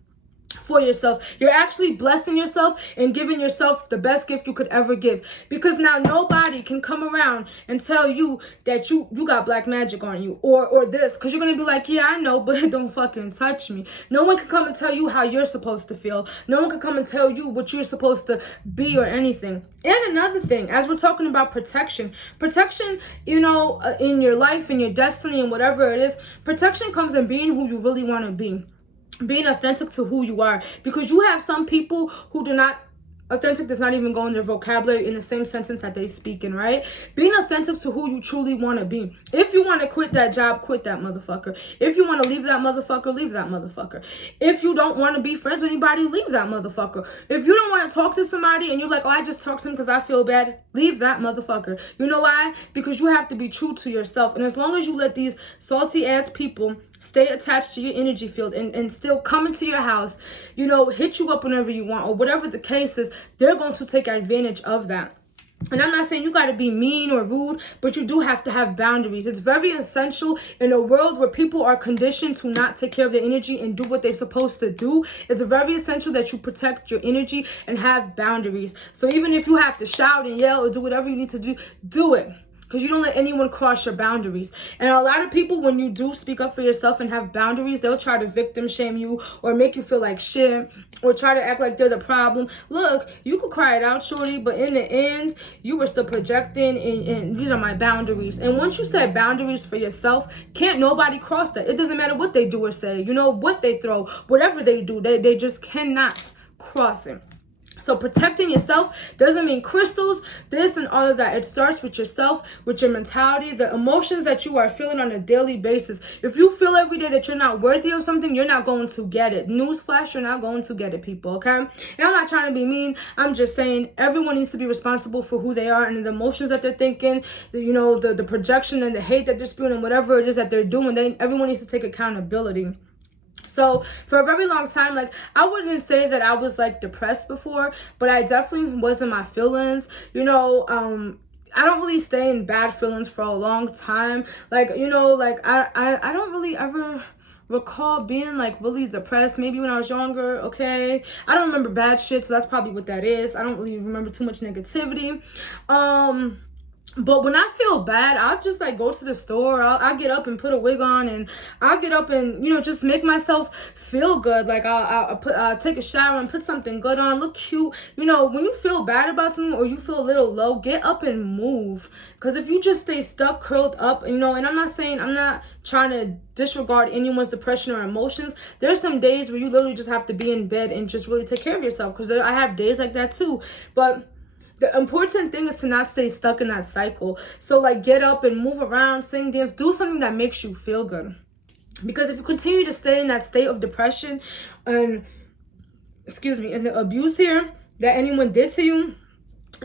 for yourself. You're actually blessing yourself and giving yourself the best gift you could ever give, because now nobody can come around and tell you that you got black magic on you or this, because you're gonna be like, yeah, I know, but don't fucking touch me. No one can come and tell you how you're supposed to feel. No one can come and tell you what you're supposed to be or anything. And another thing, as we're talking about protection, you know, in your life, in your destiny, and whatever it is, protection comes in being who you really want to be. Being authentic to who you are, because you have some people who do not, authentic does not even go in their vocabulary in the same sentence that they speak in, right? Being authentic to who you truly want to be. If you want to quit that job, quit that motherfucker. If you want to leave that motherfucker, leave that motherfucker. If you don't want to be friends with anybody, leave that motherfucker. If you don't want to talk to somebody and you're like, oh, I just talked to him because I feel bad, leave that motherfucker. You know why? Because you have to be true to yourself. And as long as you let these salty ass people stay attached to your energy field and still come into your house, you know, hit you up whenever you want, or whatever the case is, they're going to take advantage of that. And I'm not saying you got to be mean or rude, but you do have to have boundaries. It's very essential in a world where people are conditioned to not take care of their energy and do what they're supposed to do. It's very essential that you protect your energy and have boundaries. So even if you have to shout and yell or do whatever you need to do, do it. because you don't let anyone cross your boundaries. And a lot of people, when you do speak up for yourself and have boundaries, they'll try to victim shame you or make you feel like shit or try to act like they're the problem. Look, you could cry it out, shorty, but in the end, you were still projecting, and these are my boundaries. And once you set boundaries for yourself, can't nobody cross that. It doesn't matter what they do or say, you know, what they throw, whatever they do, they just cannot cross it. So protecting yourself doesn't mean crystals, this and all of that. It starts with yourself, with your mentality, the emotions that you are feeling on a daily basis. If you feel every day that you're not worthy of something, you're not going to get it. Newsflash, you're not going to get it, people, okay? And I'm not trying to be mean. I'm just saying everyone needs to be responsible for who they are and the emotions that they're thinking, the projection and the hate that they're spewing and whatever it is that they're doing. Everyone needs to take accountability. So for a very long time, like, I wouldn't say that I was like depressed before, but I definitely was in my feelings. I don't really stay in bad feelings for a long time. Like, I don't really ever recall being like really depressed. Maybe when I was younger, okay? I don't remember bad shit, so that's probably what that is. I don't really remember too much negativity. But when I feel bad, I'll just like go to the store. I'll get up and put a wig on, and I'll get up and, just make myself feel good. Like I'll take a shower and put something good on, look cute. When you feel bad about something or you feel a little low, get up and move. Because if you just stay stuck, curled up, and I'm not trying to disregard anyone's depression or emotions. There's some days where you literally just have to be in bed and just really take care of yourself. Because I have days like that too. But the important thing is to not stay stuck in that cycle. So like get up and move around, sing, dance, do something that makes you feel good. Because if you continue to stay in that state of depression and the abuse here that anyone did to you,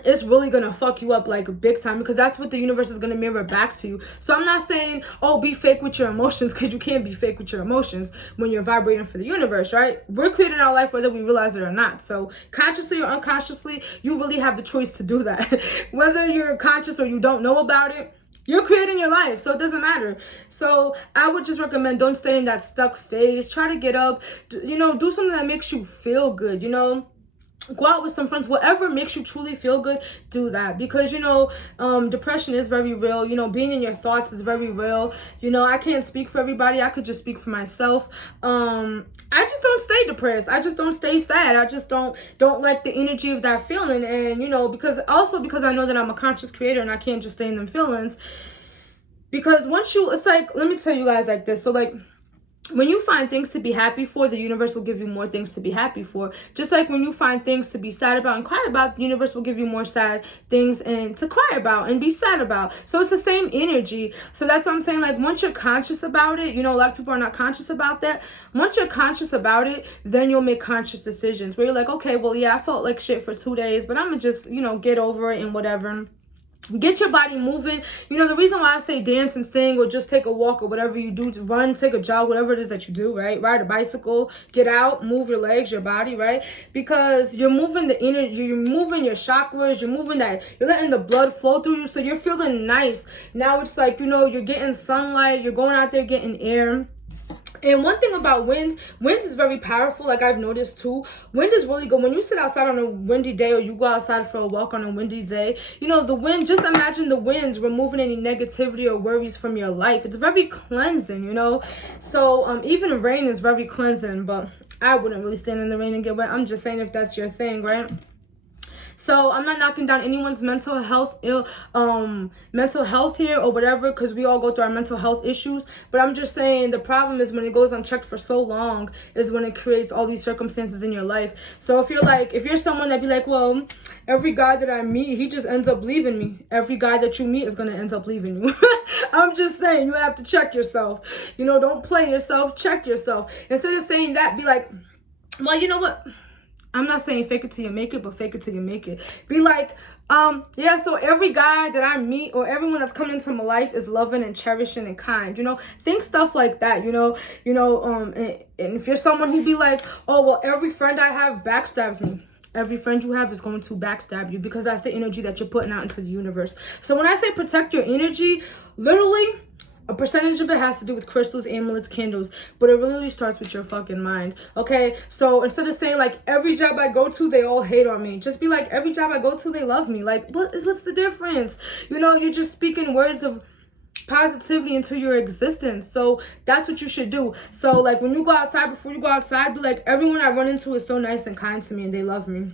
it's really gonna fuck you up like big time, because that's what the universe is gonna mirror back to you. So I'm not saying, oh, be fake with your emotions, because you can't be fake with your emotions when you're vibrating for the universe, right? We're creating our life whether we realize it or not. So consciously or unconsciously, you really have the choice to do that. Whether you're conscious or you don't know about it, you're creating your life, so it doesn't matter. So I would just recommend, don't stay in that stuck phase. Try to get up, do something that makes you feel good, Go out with some friends, whatever makes you truly feel good, do that. Because, depression is very real. Being in your thoughts is very real. I can't speak for everybody. I could just speak for myself. I just don't stay depressed. I just don't stay sad. I just don't like the energy of that feeling. And, because I know that I'm a conscious creator and I can't just stay in them feelings. Because it's like, let me tell you guys like this. So like, when you find things to be happy for, the universe will give you more things to be happy for. Just like when you find things to be sad about and cry about, the universe will give you more sad things and to cry about and be sad about. So it's the same energy. So that's what I'm saying. Like, once you're conscious about it, a lot of people are not conscious about that. Once you're conscious about it, then you'll make conscious decisions where you're like, okay, well, yeah, I felt like shit for 2 days, but I'm gonna just, get over it and whatever. Get your body moving. The reason why I say dance and sing or just take a walk or whatever you do, to run, take a jog, whatever it is that you do, right? Ride a bicycle, get out, move your legs, your body, right? Because you're moving the energy, you're moving your chakras, you're letting the blood flow through you, so you're feeling nice. Now it's like, you're getting sunlight, you're going out there getting air. And one thing about winds is very powerful. Like, I've noticed too, wind is really good. When you sit outside on a windy day or you go outside for a walk on a windy day, the wind, just imagine the winds removing any negativity or worries from your life. It's very cleansing, So even rain is very cleansing, but I wouldn't really stand in the rain and get wet. I'm just saying if that's your thing, right? So I'm not knocking down anyone's mental health here or whatever, because we all go through our mental health issues. But I'm just saying the problem is when it goes unchecked for so long is when it creates all these circumstances in your life. So if you're someone that be like, well, every guy that I meet, he just ends up leaving me. Every guy that you meet is going to end up leaving you. I'm just saying, you have to check yourself. Don't play yourself, check yourself. Instead of saying that, be like, well, you know what? I'm not saying fake it till you make it, but fake it till you make it. Be like, so every guy that I meet or everyone that's coming into my life is loving and cherishing and kind, think stuff like that, and if you're someone who be like, oh, well, every friend I have backstabs me. Every friend you have is going to backstab you, because that's the energy that you're putting out into the universe. So when I say protect your energy, literally, A percentage of it has to do with crystals, amulets, candles, but it really starts with your fucking mind, okay? So instead of saying, like, every job I go to, they all hate on me, just be like, every job I go to, they love me. Like, what's the difference? You know, you're just speaking words of positivity into your existence. So that's what you should do. So, like, when you go outside, before you go outside, be like, everyone I run into is so nice and kind to me and they love me.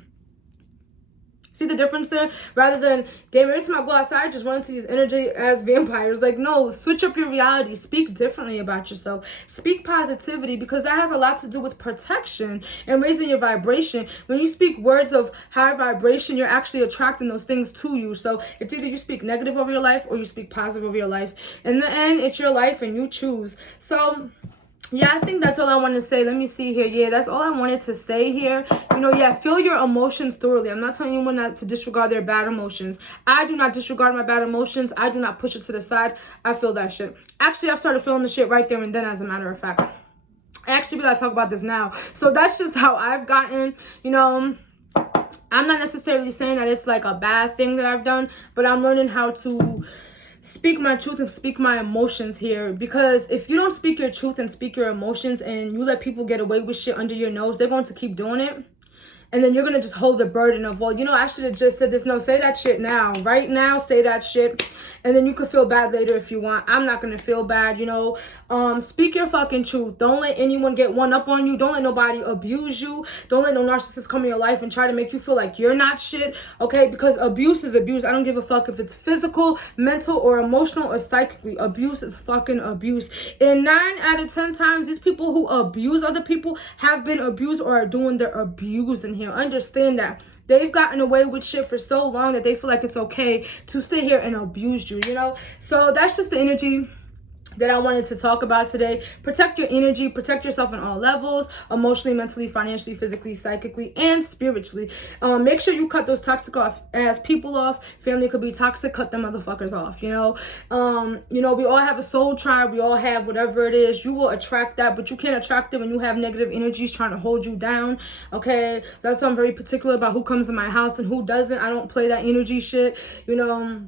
See the difference there? Rather than, damn, every time I go outside, just run into these energy as vampires. Like, no, switch up your reality. Speak differently about yourself. Speak positivity, because that has a lot to do with protection and raising your vibration. When you speak words of high vibration, you're actually attracting those things to you. So it's either you speak negative over your life or you speak positive over your life. In the end, it's your life and you choose. So yeah, I think that's all I want to say. Let me see here. Yeah, that's all I wanted to say here. You know, yeah, feel your emotions thoroughly. I'm not telling anyone not to disregard their bad emotions. I do not disregard my bad emotions. I do not push it to the side. I feel that shit. Actually, I've started feeling the shit right there and then, as a matter of fact. Actually, we gotta talk about this now. So that's just how I've gotten, you know. I'm not necessarily saying that it's like a bad thing that I've done, but I'm learning how to speak my truth and speak my emotions here. Because if you don't speak your truth and speak your emotions and you let people get away with shit under your nose, they're going to keep doing it. And then you're going to just hold the burden of, well, you know, I should have just said this. No, say that shit now. Right now, say that shit. And then you could feel bad later if you want. I'm not going to feel bad, you know. Speak your fucking truth. Don't let anyone get one up on you. Don't let nobody abuse you. Don't let no narcissist come in your life and try to make you feel like you're not shit, okay? Because abuse is abuse. I don't give a fuck if it's physical, mental, or emotional, or psychically. Abuse is fucking abuse. And 9 out of 10 times, these people who abuse other people have been abused or are doing their abusing here. Understand that. They've gotten away with shit for so long that they feel like it's okay to sit here and abuse you, you know? So that's just the energy that I wanted to talk about today. Protect your energy, protect yourself on all levels, emotionally, mentally, financially, physically, psychically, and spiritually. Make sure you cut those toxic ass people off. Family could be toxic, cut them motherfuckers off, you know. You know, we all have a soul tribe, we all have whatever it is. You will attract that, but you can't attract it when you have negative energies trying to hold you down, okay? That's why I'm very particular about who comes in my house and who doesn't. I don't play that energy shit, you know.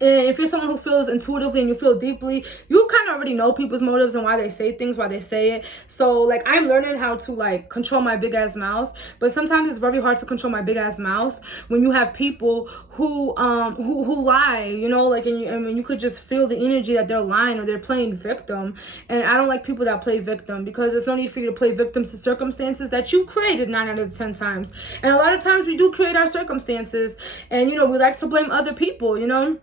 And if you're someone who feels intuitively and you feel deeply, you kind of already know people's motives and why they say things, why they say it. So, like, I'm learning how to, like, control my big-ass mouth. But sometimes it's very hard to control my big-ass mouth when you have people who lie, you know? Like, and you could just feel the energy that they're lying or they're playing victim. And I don't like people that play victim, because there's no need for you to play victim to circumstances that you've created 9 out of 10 times. And a lot of times we do create our circumstances. And, you know, we like to blame other people, you know?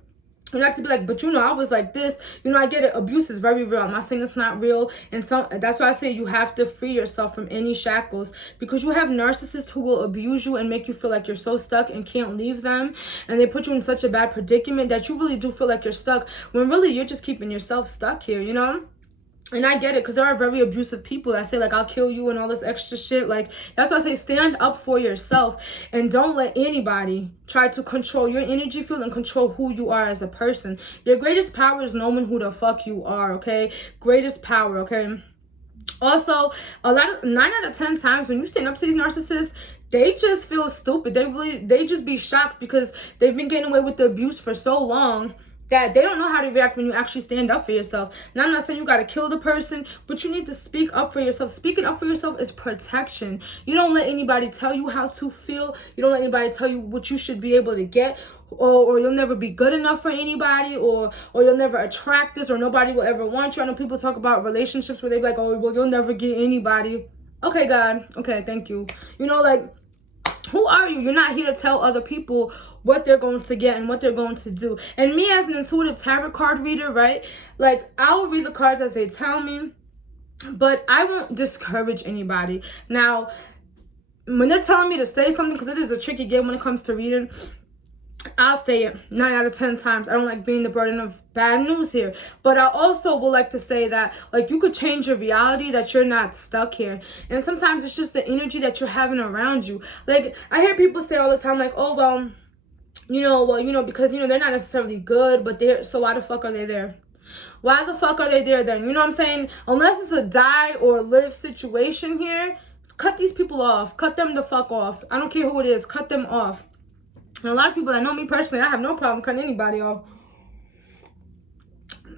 You like to be like, but you know, I was like this. You know, I get it. Abuse is very real. I'm not saying it's not real. And that's why I say you have to free yourself from any shackles, because you have narcissists who will abuse you and make you feel like you're so stuck and can't leave them. And they put you in such a bad predicament that you really do feel like you're stuck, when really you're just keeping yourself stuck here, you know? And I get it, because there are very abusive people that say, like, I'll kill you and all this extra shit. Like, that's why I say stand up for yourself and don't let anybody try to control your energy field and control who you are as a person. Your greatest power is knowing who the fuck you are, okay? Greatest power, okay? Also, 9 out of 10 times when you stand up to these narcissists, they just feel stupid. They just be shocked, because they've been getting away with the abuse for so long that they don't know how to react when you actually stand up for yourself. Now, I'm not saying you got to kill the person, but you need to speak up for yourself. Speaking up for yourself is protection. You don't let anybody tell you how to feel. You don't let anybody tell you what you should be able to get, or you'll never be good enough for anybody, or you'll never attract this, or nobody will ever want you. I know people talk about relationships where they be like, oh, well, you'll never get anybody. Okay, God. Okay, thank you. You know, like, who are you? You're not here to tell other people what they're going to get and what they're going to do. And me, as an intuitive tarot card reader, right? Like, I will read the cards as they tell me, but I won't discourage anybody. Now, when they're telling me to say something, because it is a tricky game when it comes to reading, I'll say it 9 out of 10 times. I don't like being the burden of bad news here. But I also would like to say that, like, you could change your reality, that you're not stuck here. And sometimes it's just the energy that you're having around you. Like, I hear people say all the time, like, oh, well, you know, because, you know, they're not necessarily good, but so why the fuck are they there? Why the fuck are they there then? You know what I'm saying? Unless it's a die or live situation here, cut these people off. Cut them the fuck off. I don't care who it is. Cut them off. And a lot of people that know me personally, I have no problem cutting anybody off.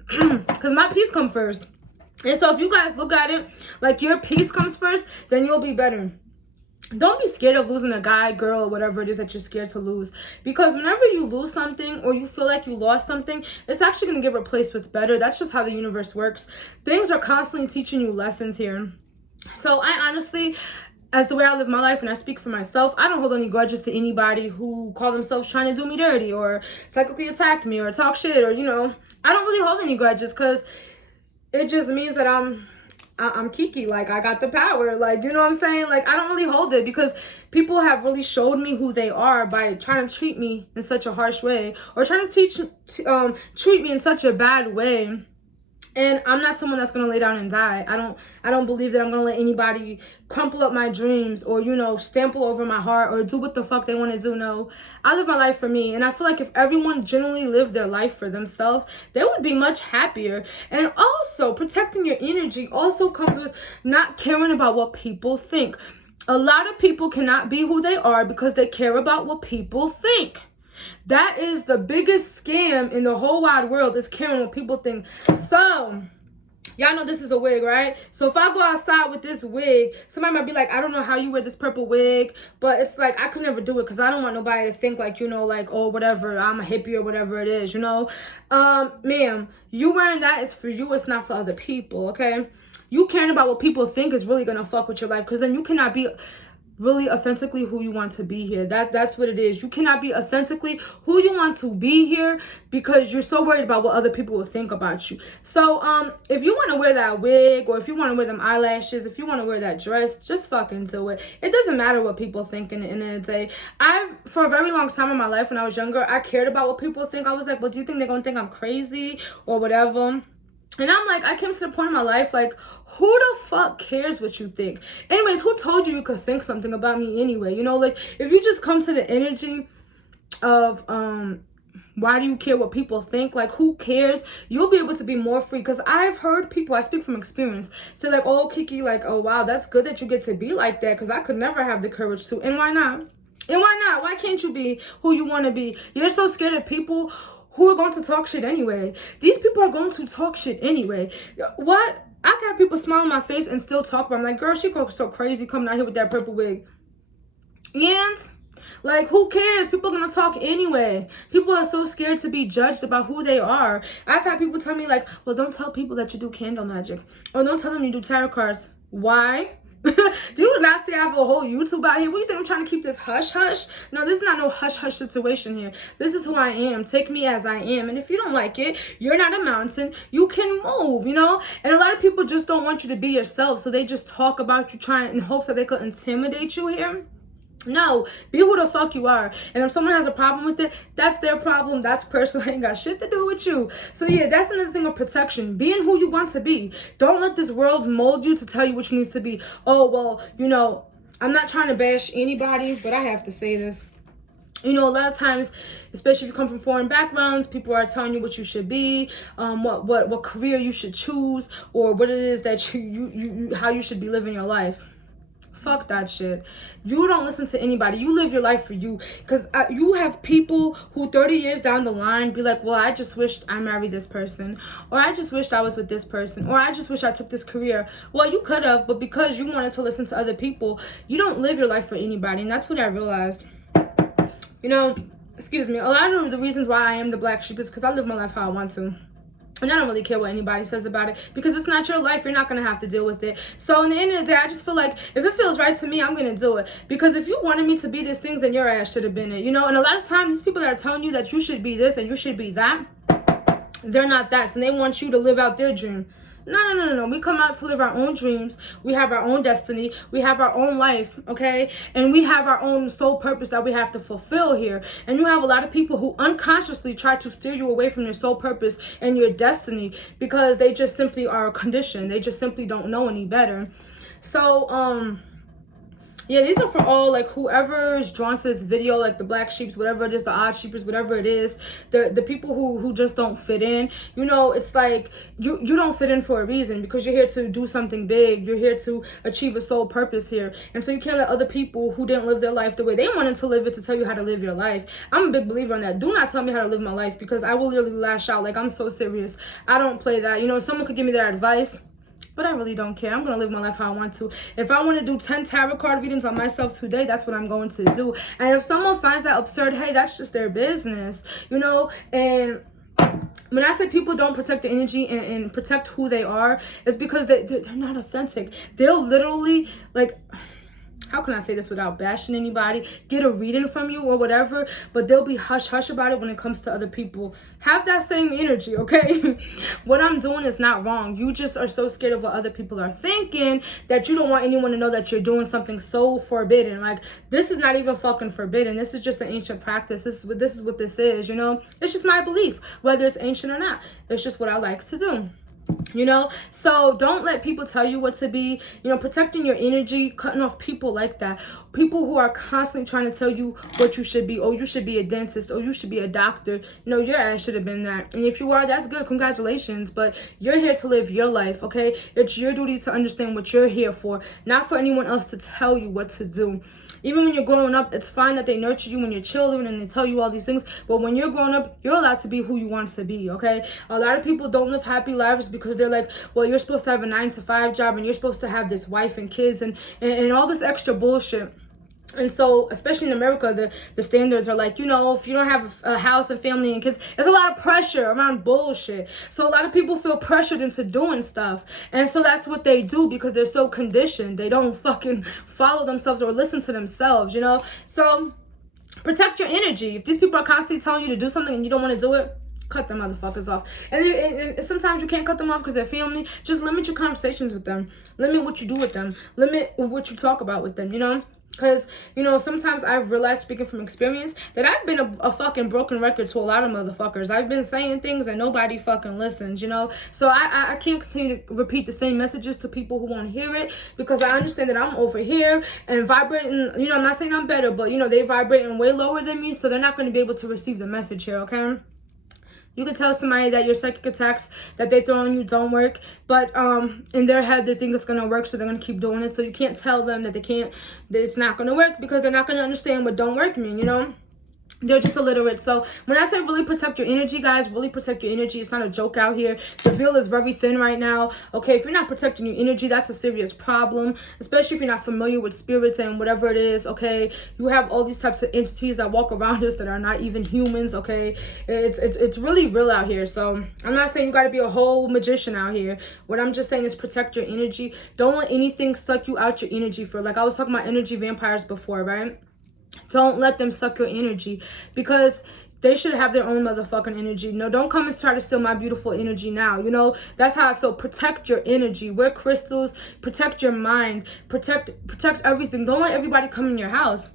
Because my peace comes first. And so if you guys look at it like your peace comes first, then you'll be better. Don't be scared of losing a guy, girl, or whatever it is that you're scared to lose. Because whenever you lose something or you feel like you lost something, it's actually going to get replaced with better. That's just how the universe works. Things are constantly teaching you lessons here. So I honestly, as the way I live my life and I speak for myself, I don't hold any grudges to anybody who call themselves trying to do me dirty or psychically attack me or talk shit or, you know, I don't really hold any grudges because it just means that I'm Kiki, like I got the power, like, you know what I'm saying? Like, I don't really hold it because people have really showed me who they are by trying to treat me in such a harsh way or trying to treat me in such a bad way. And I'm not someone that's gonna lay down and die. I don't believe that I'm gonna let anybody crumple up my dreams or, you know, stample over my heart or do what the fuck they want to do. No, I live my life for me. And I feel like if everyone genuinely lived their life for themselves, they would be much happier. And also, protecting your energy also comes with not caring about what people think. A lot of people cannot be who they are because they care about what people think. That is the biggest scam in the whole wide world, is caring what people think. So, y'all know this is a wig, right? So if I go outside with this wig, somebody might be like, I don't know how you wear this purple wig, but it's like, I could never do it because I don't want nobody to think like, you know, like, oh, whatever, I'm a hippie or whatever it is, you know? Ma'am, you wearing that is for you, it's not for other people, okay? You caring about what people think is really gonna fuck with your life because then you cannot be really authentically who you want to be here. That's what it is. You cannot be authentically who you want to be here because you're so worried about what other people will think about you. So if you want to wear that wig or if you want to wear them eyelashes, if you want to wear that dress, just fucking do it. It doesn't matter what people think in the end of the day. For a very long time in my life when I was younger, I cared about what people think. I was like, well, do you think they're gonna think I'm crazy or whatever? And I'm like, I came to the point in my life, like, who the fuck cares what you think? Anyways, who told you you could think something about me anyway? You know, like, if you just come to the energy of, why do you care what people think? Like, who cares? You'll be able to be more free. Because I've heard people, I speak from experience, say like, oh, Kiki, like, oh, wow, that's good that you get to be like that. Because I could never have the courage to. And why not? And why not? Why can't you be who you want to be? You're so scared of people who are going to talk shit anyway. These people are going to talk shit anyway. What? I can have people smile in my face and still talk about. I'm like, girl, she goes so crazy coming out here with that purple wig. And like, who cares? People are gonna talk anyway. People are so scared to be judged about who they are. I've had people tell me like, well, don't tell people that you do candle magic, or don't tell them you do tarot cards. Why? Do you not see I have a whole YouTube out here? What do you think I'm trying to keep this hush hush? No, this is not no hush hush situation here. This is who I am. Take me as I am. And if you don't like it, you're not a mountain. You can move, you know? And a lot of people just don't want you to be yourself. So they just talk about you trying in hopes that they could intimidate you here. No, be who the fuck you are. And if someone has a problem with it, that's their problem. That's personal. Ain't got shit to do with you. So yeah, that's another thing of protection. Being who you want to be. Don't let this world mold you to tell you what you need to be. Oh, well, you know, I'm not trying to bash anybody, but I have to say this. You know, a lot of times, especially if you come from foreign backgrounds, people are telling you what you should be, what career you should choose, or what it is that you how you should be living your life. Fuck that shit. You don't listen to anybody. You live your life for you. Because you have people who 30 years down the line be like, well, I just wished I married this person. Or I just wished I was with this person. Or I just wish I took this career. Well, you could have, but because you wanted to listen to other people, you don't live your life for anybody. And that's what I realized. You know, excuse me. A lot of the reasons why I am the black sheep is because I live my life how I want to. And I don't really care what anybody says about it because it's not your life. You're not going to have to deal with it. So in the end of the day, I just feel like if it feels right to me, I'm going to do it. Because if you wanted me to be these things, then your ass should have been it. You know, and a lot of times these people that are telling you that you should be this and you should be that, they're not that. And they want you to live out their dream. No. We come out to live our own dreams. We have our own destiny. We have our own life, okay? And we have our own sole purpose that we have to fulfill here. And you have a lot of people who unconsciously try to steer you away from your sole purpose and your destiny because they just simply are conditioned. They just simply don't know any better. So, Yeah, these are for all, like, whoever is drawn to this video, like the black sheeps, whatever it is, the odd sheepers, whatever it is, the people who just don't fit in. You know, it's like you don't fit in for a reason, because you're here to do something big. You're here to achieve a sole purpose here. And so you can't let other people who didn't live their life the way they wanted to live it to tell you how to live your life. I'm a big believer in that. Do not tell me how to live my life, because I will literally lash out. Like, I'm so serious. I don't play that. You know, if someone could give me their advice, but I really don't care. I'm going to live my life how I want to. If I want to do 10 tarot card readings on myself today, that's what I'm going to do. And if someone finds that absurd, hey, that's just their business, you know? And when I say people don't protect the energy and protect who they are, it's because they're not authentic. They'll literally, like, how can I say this without bashing anybody, get a reading from you or whatever, but they'll be hush-hush about it when it comes to other people. Have that same energy, okay? What I'm doing is not wrong. You just are so scared of what other people are thinking that you don't want anyone to know that you're doing something so forbidden. Like, this is not even fucking forbidden. This is just an ancient practice. This is what this is, you know? It's just my belief, whether it's ancient or not. It's just what I like to do. You know, so don't let people tell you what to be. You know, protecting your energy, cutting off people like that, people who are constantly trying to tell you what you should be. Oh, you should be a dentist, or you should be a doctor. No, your ass should have been that. And if you are, that's good, congratulations, but you're here to live your life, okay? It's your duty to understand what you're here for, not for anyone else to tell you what to do. Even when you're growing up, it's fine that they nurture you when you're children and they tell you all these things. But when you're growing up, you're allowed to be who you want to be, okay? A lot of people don't live happy lives because they're like, well, you're supposed to have a 9-to-5 job and you're supposed to have this wife and kids and all this extra bullshit. And so, especially in America, the standards are like, you know, if you don't have a house and family and kids, there's a lot of pressure around bullshit. So a lot of people feel pressured into doing stuff. And so that's what they do because they're so conditioned. They don't fucking follow themselves or listen to themselves, you know? So protect your energy. If these people are constantly telling you to do something and you don't want to do it, cut them motherfuckers off. And sometimes you can't cut them off because they're family. Just limit your conversations with them. Limit what you do with them. Limit what you talk about with them, you know? Because, you know, sometimes I've realized, speaking from experience, that I've been a fucking broken record to a lot of motherfuckers. I've been saying things and nobody fucking listens, you know? So I can't continue to repeat the same messages to people who want to hear it, because I understand that I'm over here and vibrating, you know, I'm not saying I'm better, but, you know, they vibrating way lower than me, so they're not going to be able to receive the message here, okay? You can tell somebody that your psychic attacks that they throw on you don't work, but in their head they think it's gonna work, so they're gonna keep doing it. So you can't tell them that that it's not gonna work, because they're not gonna understand what don't work mean, you know? They're just illiterate. So when I say really protect your energy, guys, really protect your energy. It's not a joke out here. The veil is very thin right now. Okay, if you're not protecting your energy, that's a serious problem, especially if you're not familiar with spirits and whatever it is. Okay, you have all these types of entities that walk around us that are not even humans. Okay, it's really real out here. So I'm not saying you got to be a whole magician out here. What I'm just saying is protect your energy. Don't let anything suck you out your energy. For, like I was talking about energy vampires before, right? Don't let them suck your energy, because they should have their own motherfucking energy. No, don't come and try to steal my beautiful energy now. You know, that's how I feel. Protect your energy. Wear crystals. Protect your mind. Protect everything. Don't let everybody come in your house.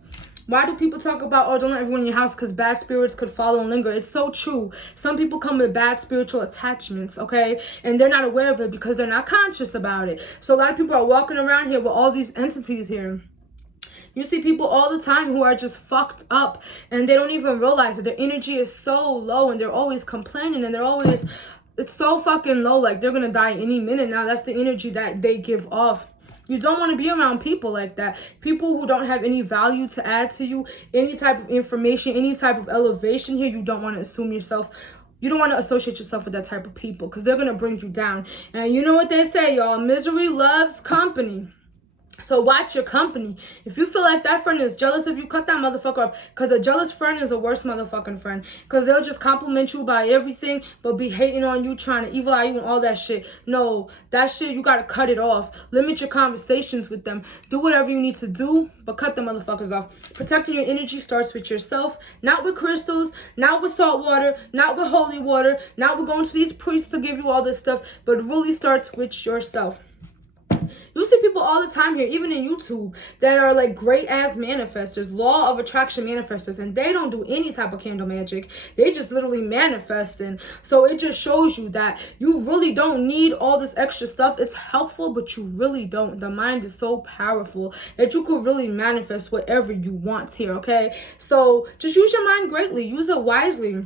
Why do people talk about, oh, don't let everyone in your house because bad spirits could follow and linger? It's so true. Some people come with bad spiritual attachments, okay? And they're not aware of it because they're not conscious about it. So a lot of people are walking around here with all these entities here. You see people all the time who are just fucked up and they don't even realize that their energy is so low and they're always complaining and they're always, it's so fucking low, like they're gonna die any minute now. That's the energy that they give off. You don't want to be around people like that. People who don't have any value to add to you, any type of information, any type of elevation here. You don't want to assume yourself. You don't want to associate yourself with that type of people because they're going to bring you down. And you know what they say, y'all, misery loves company. So watch your company. If you feel like that friend is jealous of you, cut that motherfucker off. Because a jealous friend is a worse motherfucking friend. Because they'll just compliment you about everything, but be hating on you, trying to evil eye you and all that shit. No, that shit, you got to cut it off. Limit your conversations with them. Do whatever you need to do, but cut the motherfuckers off. Protecting your energy starts with yourself. Not with crystals, not with salt water, not with holy water, not with going to these priests to give you all this stuff, but it really starts with yourself. You see people all the time here, even in YouTube, that are like great ass manifestors, law of attraction manifestors, and they don't do any type of candle magic. They just literally manifesting. So it just shows you that you really don't need all this extra stuff. It's helpful, but you really don't. The mind is so powerful that you could really manifest whatever you want here, okay? So just use your mind greatly, use it wisely.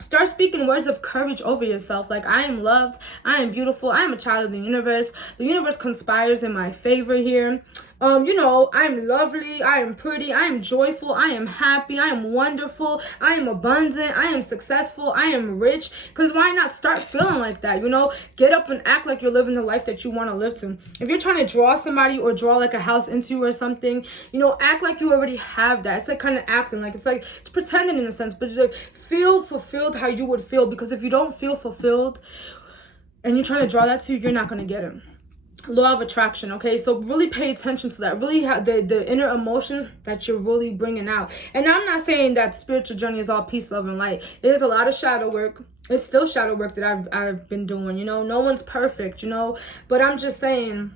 Start speaking words of courage over yourself. Like, I am loved, I am beautiful, I am a child of the universe. The universe conspires in my favor here. You know, I am lovely, I am pretty, I am joyful, I am happy, I am wonderful, I am abundant, I am successful, I am rich. Because why not start feeling like that? You know, get up and act like you're living the life that you want to live to. If you're trying to draw somebody or draw like a house into you or something, you know, act like you already have that. It's like kind of acting like, it's pretending in a sense, but like feel fulfilled how you would feel. Because if you don't feel fulfilled and you're trying to draw that to you, you're not going to get it. Law of attraction, okay? So really pay attention to that. Really have the inner emotions that you're really bringing out. And I'm not saying that spiritual journey is all peace, love, and light. There's a lot of shadow work. It's still shadow work that I've been doing, you know? No one's perfect, you know? But I'm just saying,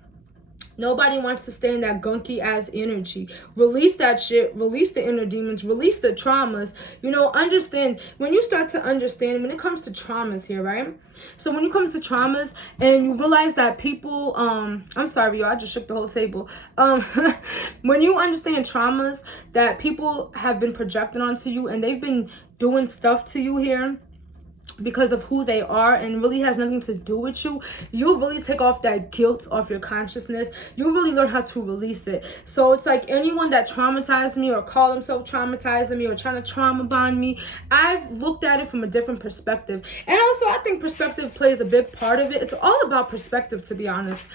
nobody wants to stay in that gunky ass energy. Release that shit. Release the inner demons. Release the traumas. You know, understand. When you start to understand, when it comes to traumas here, right? So when it comes to traumas and you realize that people, I'm sorry, y'all, I just shook the whole table. When you understand traumas that people have been projecting onto you and they've been doing stuff to you here because of who they are and really has nothing to do with you, you really take off that guilt off your consciousness. You really learn how to release it. So it's like anyone that traumatized me or call themselves traumatizing me or trying to trauma bond me, I've looked at it from a different perspective. And also, I think perspective plays a big part of it. It's all about perspective, to be honest,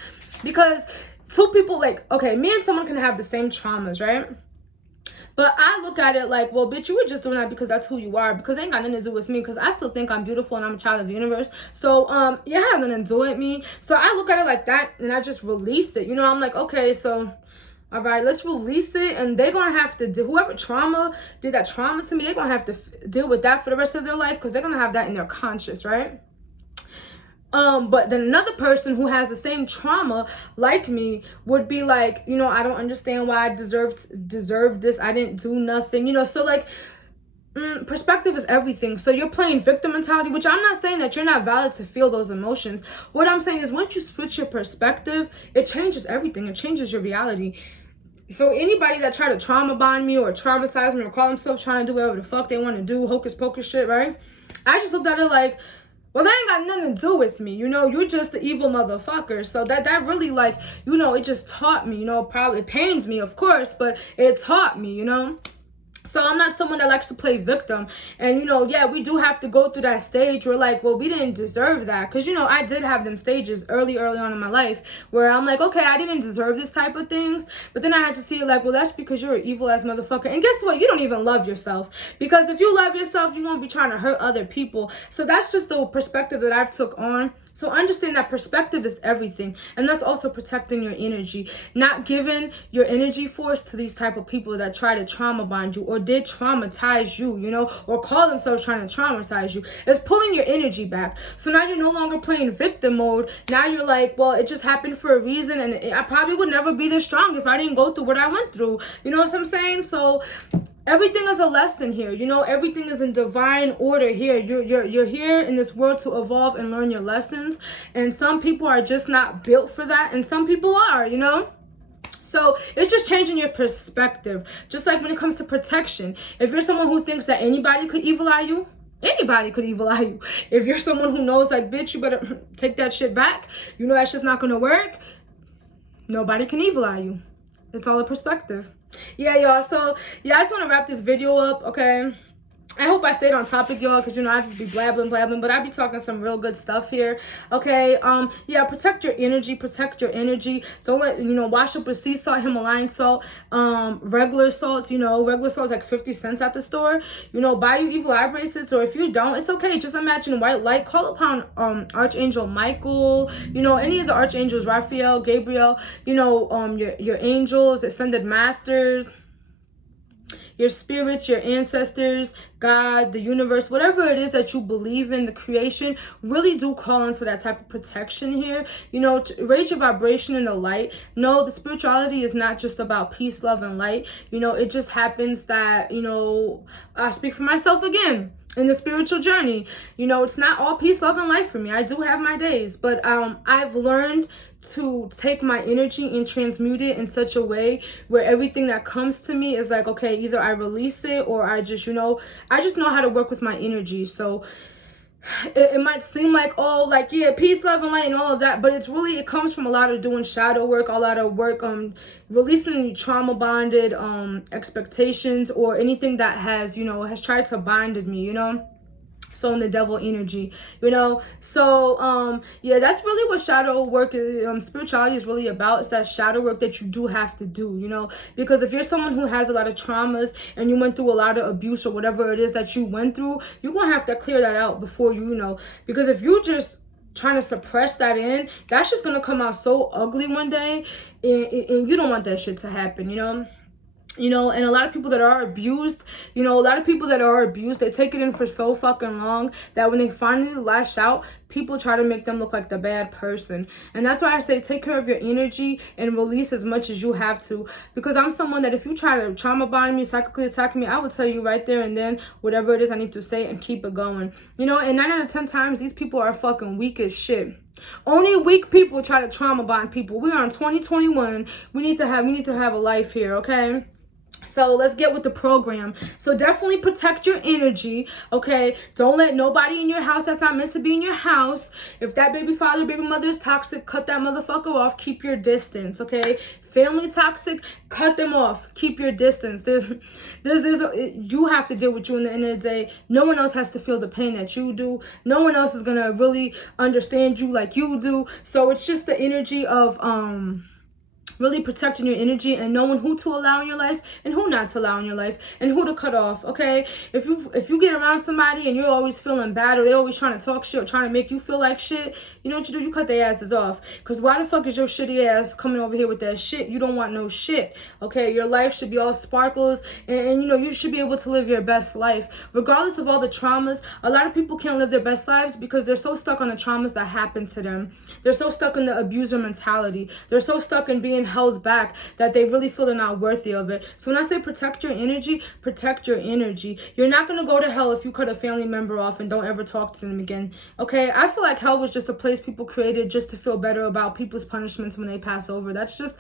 because two people, like, okay, me and someone can have the same traumas, right? But I look at it like, well, bitch, you were just doing that because that's who you are. Because it ain't got nothing to do with me. Because I still think I'm beautiful and I'm a child of the universe. So, yeah, it has nothing to do with me. So I look at it like that and I just release it. You know, I'm like, okay, so, all right, let's release it. And they're going to have to do, whoever did that trauma to me, they're going to have to deal with that for the rest of their life. Because they're going to have that in their conscious, right? But then another person who has the same trauma like me would be like, you know, I don't understand why I deserved this. I didn't do nothing, you know. So like, perspective is everything. So you're playing victim mentality, which I'm not saying that you're not valid to feel those emotions. What I'm saying is once you switch your perspective, it changes everything. It changes your reality. So anybody that try to trauma bond me or traumatize me or call themselves trying to do whatever the fuck they want to do, hocus pocus shit, right? I just looked at it like, well, that ain't got nothing to do with me, you know. You're just the evil motherfucker. So that really, like, you know, it just taught me, you know. Probably it pains me, of course, but it taught me, you know. So I'm not someone that likes to play victim. And, you know, yeah, we do have to go through that stage where, like, well, we didn't deserve that. Because, you know, I did have them stages early on in my life where I'm like, okay, I didn't deserve this type of things. But then I had to see it like, well, that's because you're an evil-ass motherfucker. And guess what? You don't even love yourself. Because if you love yourself, you won't be trying to hurt other people. So that's just the perspective that I've took on. So understand that perspective is everything. And that's also protecting your energy. Not giving your energy force to these type of people that try to trauma bond you or did traumatize you, you know, or call themselves trying to traumatize you. It's pulling your energy back. So now you're no longer playing victim mode. Now you're like, well, it just happened for a reason. And I probably would never be this strong if I didn't go through what I went through. You know what I'm saying? So everything is a lesson here, you know. Everything is in divine order here. You're here in this world to evolve and learn your lessons, and some people are just not built for that, and some people are, you know. So it's just changing your perspective. Just like when it comes to protection, if you're someone who thinks that anybody could evil eye you, anybody could evil eye you. If you're someone who knows like, bitch, you better take that shit back, you know that's just not gonna work, nobody can evil eye you. It's all a perspective. Yeah, y'all. So, yeah, I just want to wrap this video up, okay? I hope I stayed on topic, y'all, because, you know, I just be blabbling, but I be talking some real good stuff here, okay? Yeah, protect your energy. Don't let, you know, wash up with sea salt, Himalayan salt, regular salt, you know. Regular salt is like 50 cents at the store. You know, buy you evil eye bracelets, or if you don't, it's okay. Just imagine white light. Call upon Archangel Michael, you know, any of the archangels, Raphael, Gabriel, you know, your angels, ascended masters, your spirits, your ancestors, God, the universe, whatever it is that you believe in, the creation, really do call into that type of protection here. You know, to raise your vibration in the light. No, the spirituality is not just about peace, love, and light. You know, it just happens that, you know, I speak for myself again. In the spiritual journey, you know, it's not all peace, love, and light for me. I do have my days, but I've learned to take my energy and transmute it in such a way where everything that comes to me is like, okay, either I release it or I just, you know, I just know how to work with my energy. So it might seem like, oh, like, yeah, peace, love, and light and all of that, but it's really, it comes from a lot of doing shadow work, a lot of work releasing trauma bonded expectations or anything that has, you know, has tried to bind me, you know. So in the devil energy, you know. So yeah, that's really what shadow work is, spirituality is really about. It's that shadow work that you do have to do, you know, because if you're someone who has a lot of traumas and you went through a lot of abuse or whatever it is that you went through, you're gonna have to clear that out before you know, because if you just trying to suppress that in, that's just gonna come out so ugly one day, and you don't want that shit to happen, you know. You know, and a lot of people that are abused, you know, a lot of people that are abused, they take it in for so fucking long that when they finally lash out, people try to make them look like the bad person. And that's why I say take care of your energy and release as much as you have to. Because I'm someone that if you try to trauma bond me, psychically attack me, I will tell you right there and then whatever it is I need to say and keep it going. You know, and 9 out of 10 times, these people are fucking weak as shit. Only weak people try to trauma bond people. We are in 2021. We need to have a life here, okay? So let's get with the program. So definitely protect your energy, okay? Don't let nobody in your house that's not meant to be in your house. If that baby father, baby mother is toxic, cut that motherfucker off. Keep your distance, okay? Family toxic, cut them off. Keep your distance. You have to deal with you in the end of the day. No one else has to feel the pain that you do. No one else is gonna really understand you like you do. So it's just the energy of really protecting your energy and knowing who to allow in your life and who not to allow in your life and who to cut off, okay? If you get around somebody and you're always feeling bad or they're always trying to talk shit or trying to make you feel like shit, you know what you do? You cut their asses off. Because why the fuck is your shitty ass coming over here with that shit? You don't want no shit, okay? Your life should be all sparkles and you know, you should be able to live your best life. Regardless of all the traumas, a lot of people can't live their best lives because they're so stuck on the traumas that happened to them. They're so stuck in the abuser mentality. They're so stuck in being held back that they really feel they're not worthy of it. So when I say protect your energy, protect your energy. You're not going to go to hell if you cut a family member off and don't ever talk to them again, okay? I feel like hell was just a place people created just to feel better about people's punishments when they pass over. That's just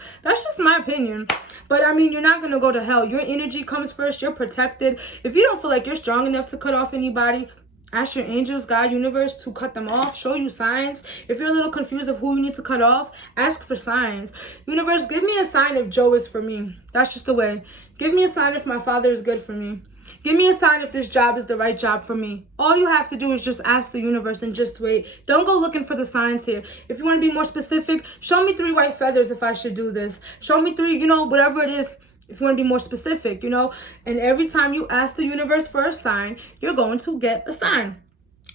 my opinion. But I mean, you're not going to go to hell. Your energy comes first. You're protected. If you don't feel like you're strong enough to cut off anybody, ask your angels, God, universe to cut them off. Show you signs. If you're a little confused of who you need to cut off, ask for signs. Universe, give me a sign if Joe is for me. That's just the way. Give me a sign if my father is good for me. Give me a sign if this job is the right job for me. All you have to do is just ask the universe and just wait. Don't go looking for the signs here. If you want to be more specific, show me 3 white feathers if I should do this. Show me 3, you know, whatever it is. If you want to be more specific, you know, and every time you ask the universe for a sign, you're going to get a sign.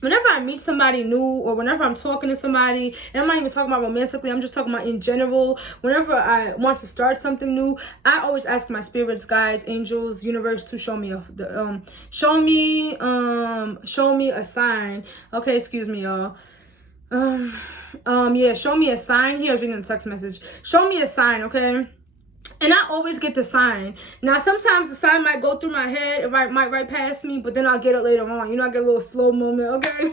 Whenever I meet somebody new or whenever I'm talking to somebody, and I'm not even talking about romantically, I'm just talking about in general, whenever I want to start something new, I always ask my spirits, guides, angels, universe to show me a sign. Okay, excuse me, y'all. Yeah, show me a sign. Here, I was reading a text message. Show me a sign, okay? And I always get the sign. Now, sometimes the sign might go through my head. It might right past me, but then I'll get it later on. You know, I get a little slow moment, okay?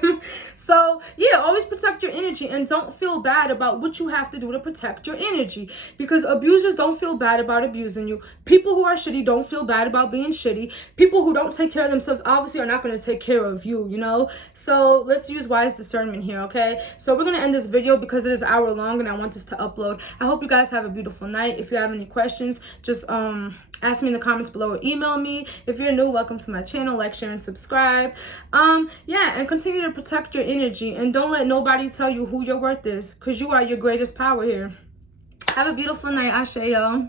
So, yeah, always protect your energy. And don't feel bad about what you have to do to protect your energy. Because abusers don't feel bad about abusing you. People who are shitty don't feel bad about being shitty. People who don't take care of themselves obviously are not going to take care of you, you know? So, let's use wise discernment here, okay? So, we're going to end this video because it is an hour long and I want this to upload. I hope you guys have a beautiful night. If you have any questions, just ask me in the comments below or email me. If you're new, welcome to my channel. Like, share, and subscribe. Yeah, and continue to protect your energy and don't let nobody tell you who your worth is, because you are your greatest power here. Have a beautiful night. Ashe, y'all.